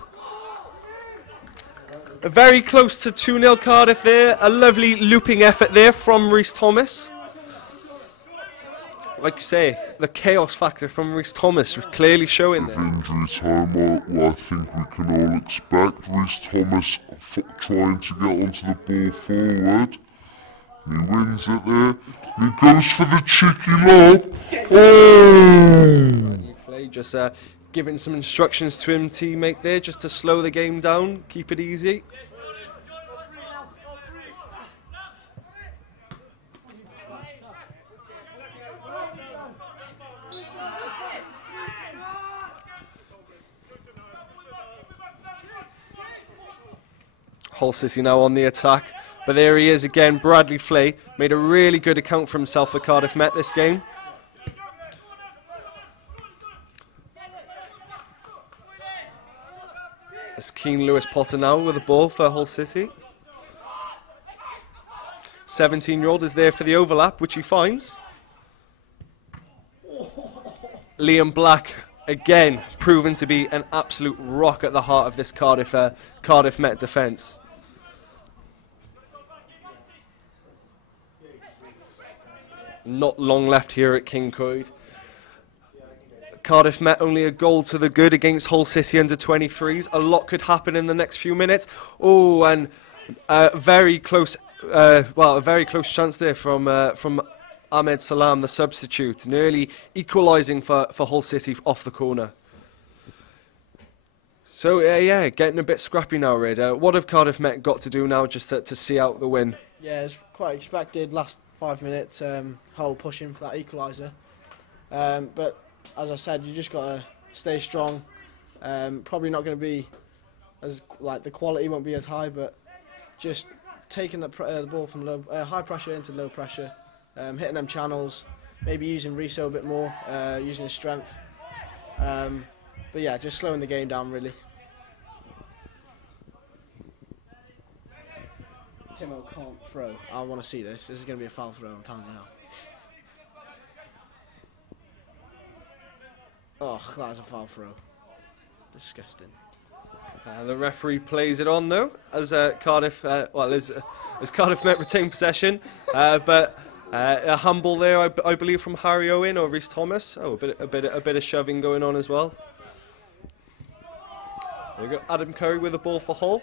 Very close to 2-0 Cardiff there. A lovely looping effort there from Rhys Thomas. Like you say, the chaos factor from Rhys Thomas clearly showing there. Injury time, well, I think we can all expect. Rhys Thomas trying to get onto the ball forward. And he wins it there. And he goes for the cheeky lob. Oh! Just giving some instructions to him teammate there, just to slow the game down, keep it easy. Hull City now on the attack, but there he is again. Bradley Flay made a really good account for himself for Cardiff Met this game. It's Keane Lewis Potter now with the ball for Hull City. 17-year-old is there for the overlap, which he finds. Liam Black again proven to be an absolute rock at the heart of this Cardiff Met defence. Not long left here at King Coed. Cardiff Met only a goal to the good against Hull City under 23s. A lot could happen in the next few minutes. Oh, and a very close chance there from Ahmed Salam, the substitute, nearly equalising for Hull City off the corner. So yeah, getting a bit scrappy now, Red. What have Cardiff Met got to do now just to see out the win? Yeah, it's quite expected. Last 5 minutes, Hull pushing for that equaliser. But as I said, you just got to stay strong. Probably not going to be as, the quality won't be as high, but just taking the ball from high pressure into low pressure, hitting them channels, maybe using Riso a bit more, using his strength. But yeah, just slowing the game down really. Timo can't throw. I want to see this. This is going to be a foul throw, I'm telling you now. Oh, that is a foul throw. Disgusting. The referee plays it on though, as Cardiff, as Cardiff Met retain possession, but a humble there, I believe, from Harry Owen or Rhys Thomas. Oh, a bit of shoving going on as well. There we go, Adam Curry with the ball for Hull.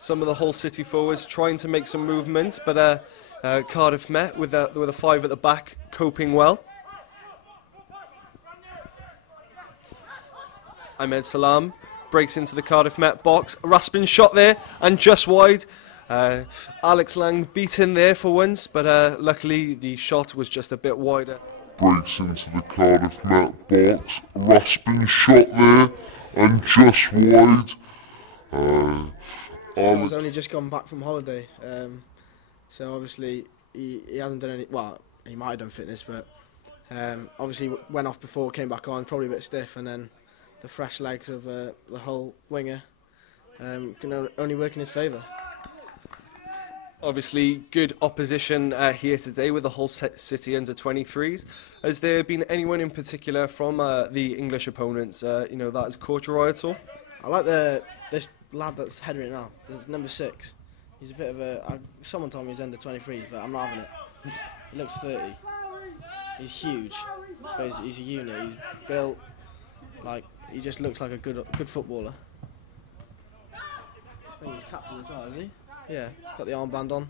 Some of the Hull City forwards trying to make some movement, but Cardiff Met with a 5 at the back, coping well. Ahmed Salam breaks into the Cardiff Met box. Raspin shot there and just wide. Alex Lang beaten there for once, but luckily the shot was just a bit wider. Breaks into the Cardiff Met box. Raspin shot there and just wide. He's only just gone back from holiday, so obviously he hasn't done any. Well, he might have done fitness, but obviously went off before, came back on, probably a bit stiff, and then the fresh legs of the Hull winger can only work in his favour. Obviously, good opposition here today with the Hull City under 23s. Has there been anyone in particular from the English opponents, that has caught your eye at all? I like this lad that's heading it now. There's number 6. He's a bit of a. Someone told me he's under 23, but I'm not having it. He looks 30. He's huge, but he's a unit. He's built he just looks like a good footballer. I think he's captain as well, is he? Yeah, got the armband on.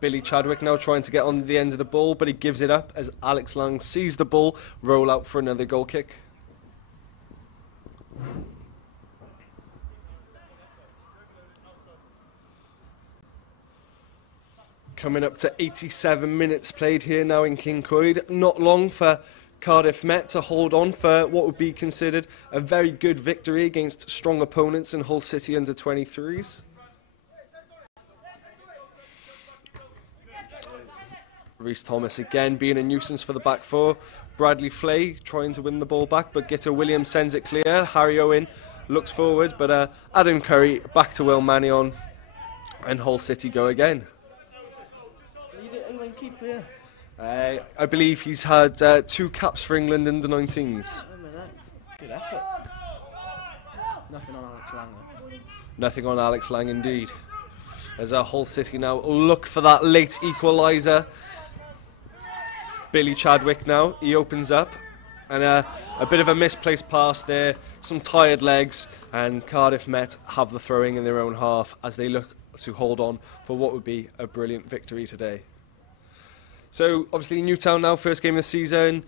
Billy Chadwick now trying to get on the end of the ball, but he gives it up as Alex Lang sees the ball roll out for another goal kick. Coming up to 87 minutes played here now in Kincoid. Not long for Cardiff Met to hold on for what would be considered a very good victory against strong opponents in Hull City under 23s. Rhys Thomas again being a nuisance for the back four. Bradley Flay trying to win the ball back, but Gitter Williams sends it clear. Harry Owen looks forward, but Adam Curry back to Will Mannion, and Hull City go again. England keeper. I believe he's had 2 caps for England under 19s. Good effort. Nothing on Alex Lang though. Nothing on Alex Lang indeed. As Hull City now look for that late equaliser. Billy Chadwick now, he opens up, and a bit of a misplaced pass there, some tired legs, and Cardiff Met have the throwing in their own half as they look to hold on for what would be a brilliant victory today. So obviously Newtown now, first game of the season.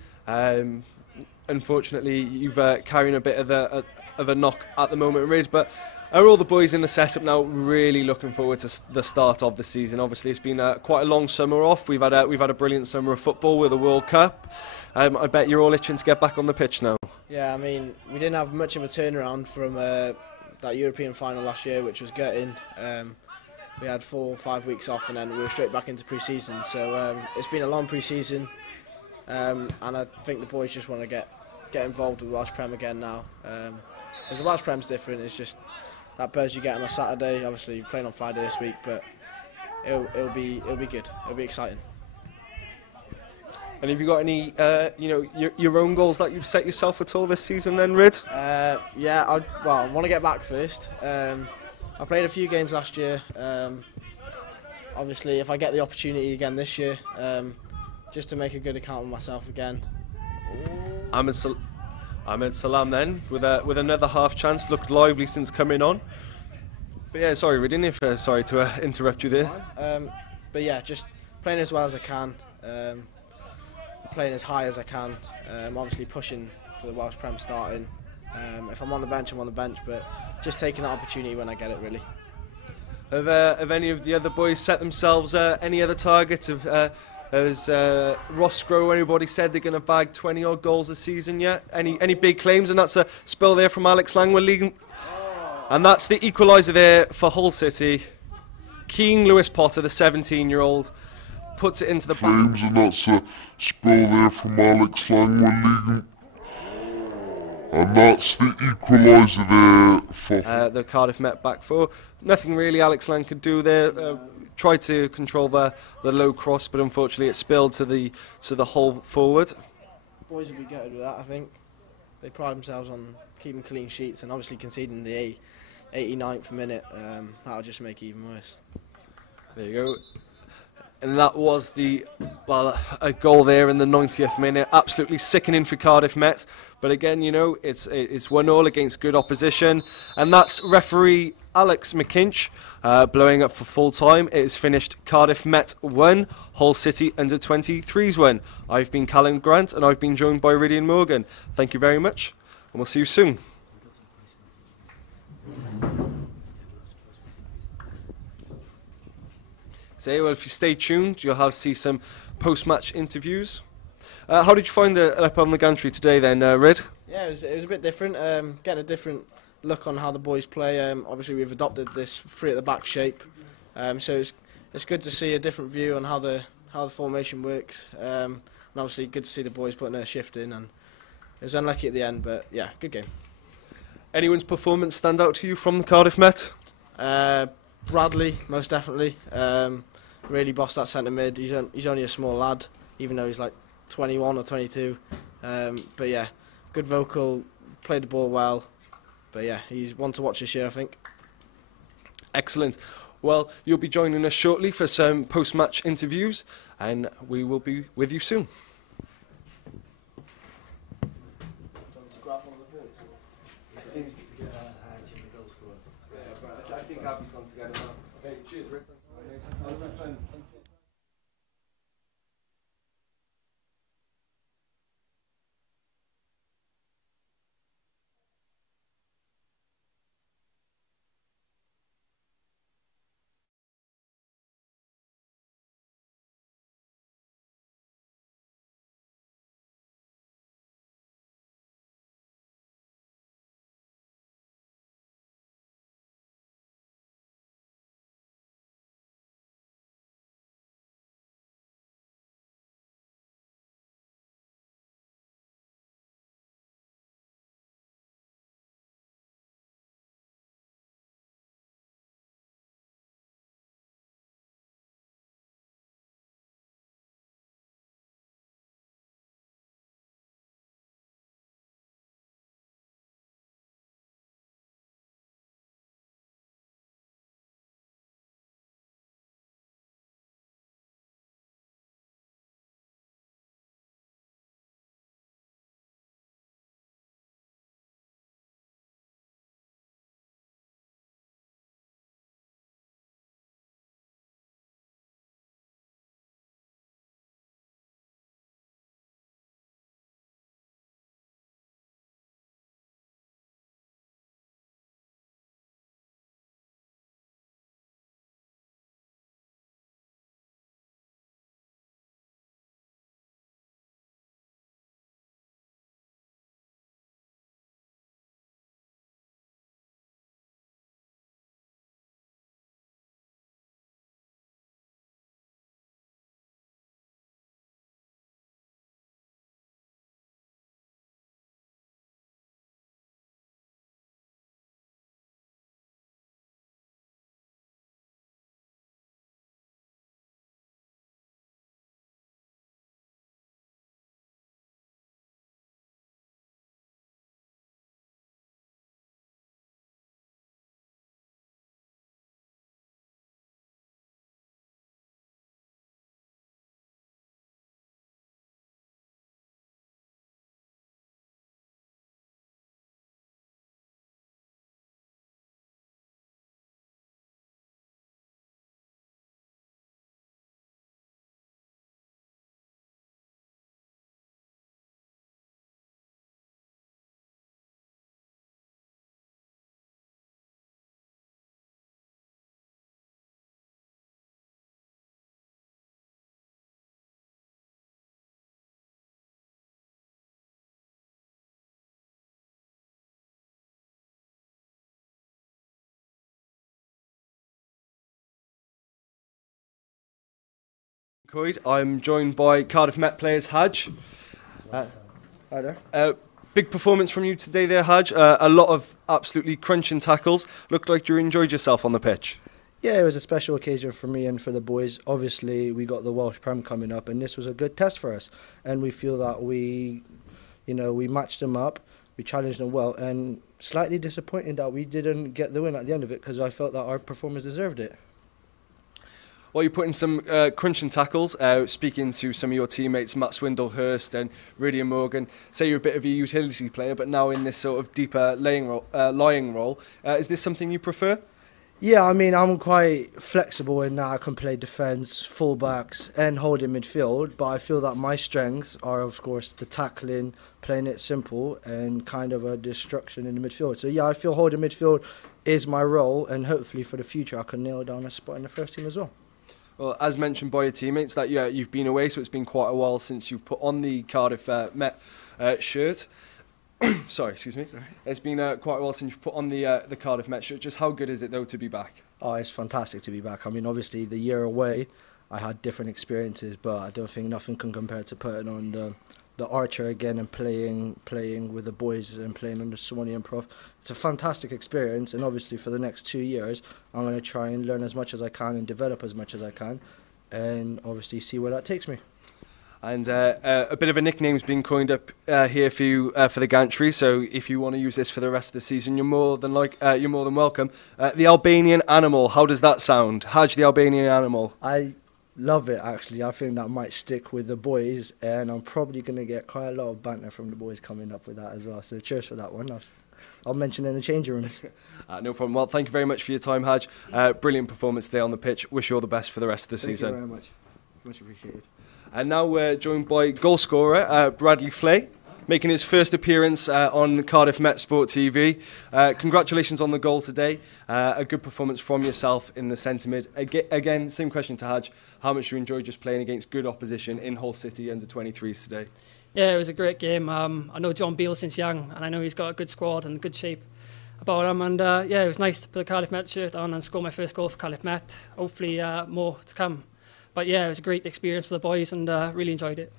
Unfortunately, you've carrying a bit of a knock at the moment, Riz, but are all the boys in the setup now really looking forward to the start of the season? Obviously, it's been quite a long summer off. We've had a brilliant summer of football with the World Cup. I bet you're all itching to get back on the pitch now. Yeah, I mean, we didn't have much of a turnaround from that European final last year, which was gutting. We had 4 or 5 weeks off, and then we were straight back into pre-season. So it's been a long pre-season, and I think the boys just want to get involved with Welsh Prem again now. Because the Welsh Prem's different. It's just that buzz you get on a Saturday. Obviously, you're playing on Friday this week, but it'll be good. It'll be exciting. And have you got any, your own goals that you've set yourself at all this season then, Rid? Yeah, I want to get back first. I played a few games last year. Obviously, if I get the opportunity again this year, just to make a good account of myself again. Ahmed Salam then, with another half chance, looked lively since coming on. But yeah, sorry, Rid, sorry to interrupt you there. But yeah, just playing as well as I can, playing as high as I can, obviously pushing for the Welsh Prem starting. If I'm on the bench, I'm on the bench, but just taking that opportunity when I get it, really. Have any of the other boys set themselves any other targets? Has Ross Grow, anybody said they're going to bag 20 odd goals this season yet? Any big claims? And that's a spell there from Alex Langwell leading. And that's the equaliser there for Hull City. Keane Lewis Potter, the 17-year-old, puts it into the claims, and that's a spell there from Alex Langwell leading. And that's the equaliser there for the Cardiff Met back four. Nothing really Alex Lang could do there. Tried to control the low cross, but unfortunately it spilled to the Hull forward. Boys will be gutted with that, I think. They pride themselves on keeping clean sheets, and obviously conceding the 89th minute. That'll just make it even worse. There you go. And that was a goal there in the 90th minute. Absolutely sickening for Cardiff Met. But again, it's 1-1 against good opposition. And that's referee Alex McKinch blowing up for full time. It is finished Cardiff Met 1, Hull City under 23s 1. I've been Callum Grant, and I've been joined by Ridian Morgan. Thank you very much, and we'll see you soon. So, well, if you stay tuned, you'll see some post-match interviews. How did you find it up on the gantry today then, Rid? Yeah, it was a bit different, getting a different look on how the boys play. Obviously we've adopted this 3 at the back shape, so it's good to see a different view on how the formation works, and obviously good to see the boys putting a shift in, and it was unlucky at the end, but yeah, good game. Anyone's performance stand out to you from the Cardiff Met? Bradley, most definitely. Really bossed that centre mid. He's only a small lad, even though he's like 21 or 22. But yeah, good vocal, played the ball well. But yeah, he's one to watch this year, I think. Excellent. Well, you'll be joining us shortly for some post-match interviews, and we will be with you soon. I think Abby's gone together now. Okay, cheers, Rick. Coyd. I'm joined by Cardiff Met players Haj. Hi there. Big performance from you today there, Haj. A lot of absolutely crunching tackles. Looked like you enjoyed yourself on the pitch. Yeah, it was a special occasion for me and for the boys. Obviously, we got the Welsh Prem coming up, and this was a good test for us. And we feel that we matched them up, we challenged them well, and slightly disappointed that we didn't get the win at the end of it, because I felt that our performance deserved it. Well, you put in some crunching tackles, speaking to some of your teammates, Matt Swindlehurst and Rudy Morgan. Say you're a bit of a utility player, but now in this sort of deeper lying role. Is this something you prefer? Yeah, I mean, I'm quite flexible in that I can play defence, full-backs and holding midfield, but I feel that my strengths are, of course, the tackling, playing it simple and kind of a destruction in the midfield. So, yeah, I feel holding midfield is my role, and hopefully for the future I can nail down a spot in the first team as well. Well, as mentioned by your teammates, that you've been away, so it's been quite a while since you've put on the Cardiff Met shirt. Sorry, excuse me. Sorry. It's been quite a while since you've put on the Cardiff Met shirt. Just how good is it, though, to be back? Oh, it's fantastic to be back. I mean, obviously, the year away, I had different experiences, but I don't think nothing can compare to putting on the Archer again and playing with the boys and playing on the Swanee Improv. It's a fantastic experience, and obviously for the next 2 years, I'm going to try and learn as much as I can and develop as much as I can, and obviously see where that takes me. And a bit of a nickname's been coined up here for you for the gantry. So if you want to use this for the rest of the season, you're more than welcome. The Albanian Animal. How does that sound? Haj, the Albanian Animal. I love it, actually. I think that might stick with the boys, and I'm probably going to get quite a lot of banter from the boys coming up with that as well. So cheers for that one. I'll mention it in the changing rooms. No problem. Well, thank you very much for your time, Haj. Brilliant performance today on the pitch. Wish you all the best for the rest of the season. Thank you very much. Much appreciated. And now we're joined by goal scorer Bradley Flay, making his first appearance on Cardiff Met Sport TV. Congratulations on the goal today. A good performance from yourself in the centre mid. Again, same question to Haj. How much you enjoyed just playing against good opposition in Hull City under-23s today? Yeah, it was a great game. I know John Beale since young, and I know he's got a good squad and good shape about him. And yeah, it was nice to put the Cardiff Met shirt on and score my first goal for Cardiff Met. Hopefully more to come. But yeah, it was a great experience for the boys, and really enjoyed it.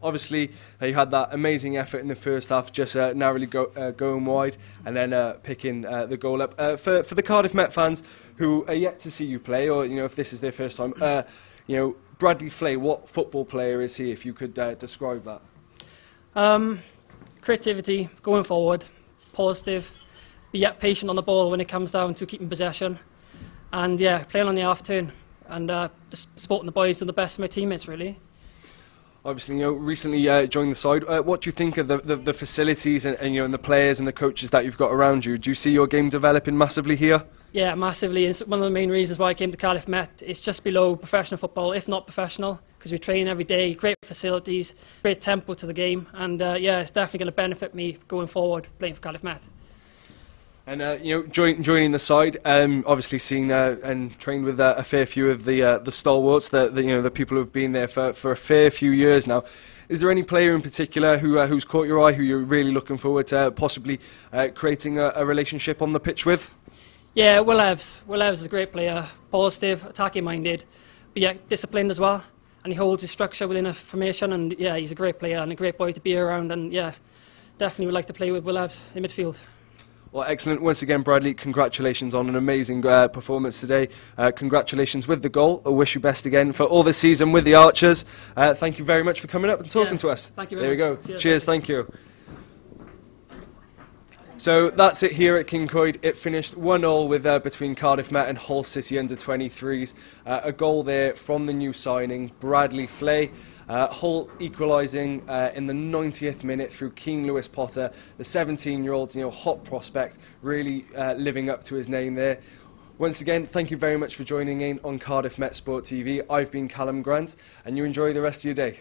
Obviously, you had that amazing effort in the first half, just narrowly going wide, and then picking the goal up. For the Cardiff Met fans who are yet to see you play, or if this is their first time, Bradley Flay, what football player is he? If you could describe that. Creativity, going forward, positive, be yet patient on the ball when it comes down to keeping possession, and yeah, playing on the half turn. And just supporting the boys and the best of my teammates, really. Obviously, recently joined the side. What do you think of the facilities and and the players and the coaches that you've got around you? Do you see your game developing massively here? Yeah, massively. It's one of the main reasons why I came to Cardiff Met. It's just below professional football, if not professional, because we train every day. Great facilities, great tempo to the game, and yeah, it's definitely going to benefit me going forward playing for Cardiff Met. And joining the side, obviously seen and trained with a fair few of the stalwarts, the people who have been there for a fair few years now. Is there any player in particular who's caught your eye, who you're really looking forward to possibly creating a relationship on the pitch with? Yeah, Will Evans. Will Evans is a great player, positive, attacking minded, but yeah, disciplined as well. And he holds his structure within a formation, and yeah, he's a great player and a great boy to be around. And yeah, definitely would like to play with Will Evans in midfield. Well, excellent. Once again, Bradley, congratulations on an amazing performance today. Congratulations with the goal. I wish you best again for all the season with the Archers. Thank you very much for coming up and talking to us. Thank you very much. There we go. Cheers, thank you. So that's it here at King Coyd. It finished 1-1 with between Cardiff Met and Hull City under-23s. A goal there from the new signing, Bradley Flay. Hull equalising in the 90th minute through Keane Lewis Potter, the 17-year-old, hot prospect, really living up to his name there. Once again, thank you very much for joining in on Cardiff Met Sport TV. I've been Callum Grant, and you enjoy the rest of your day.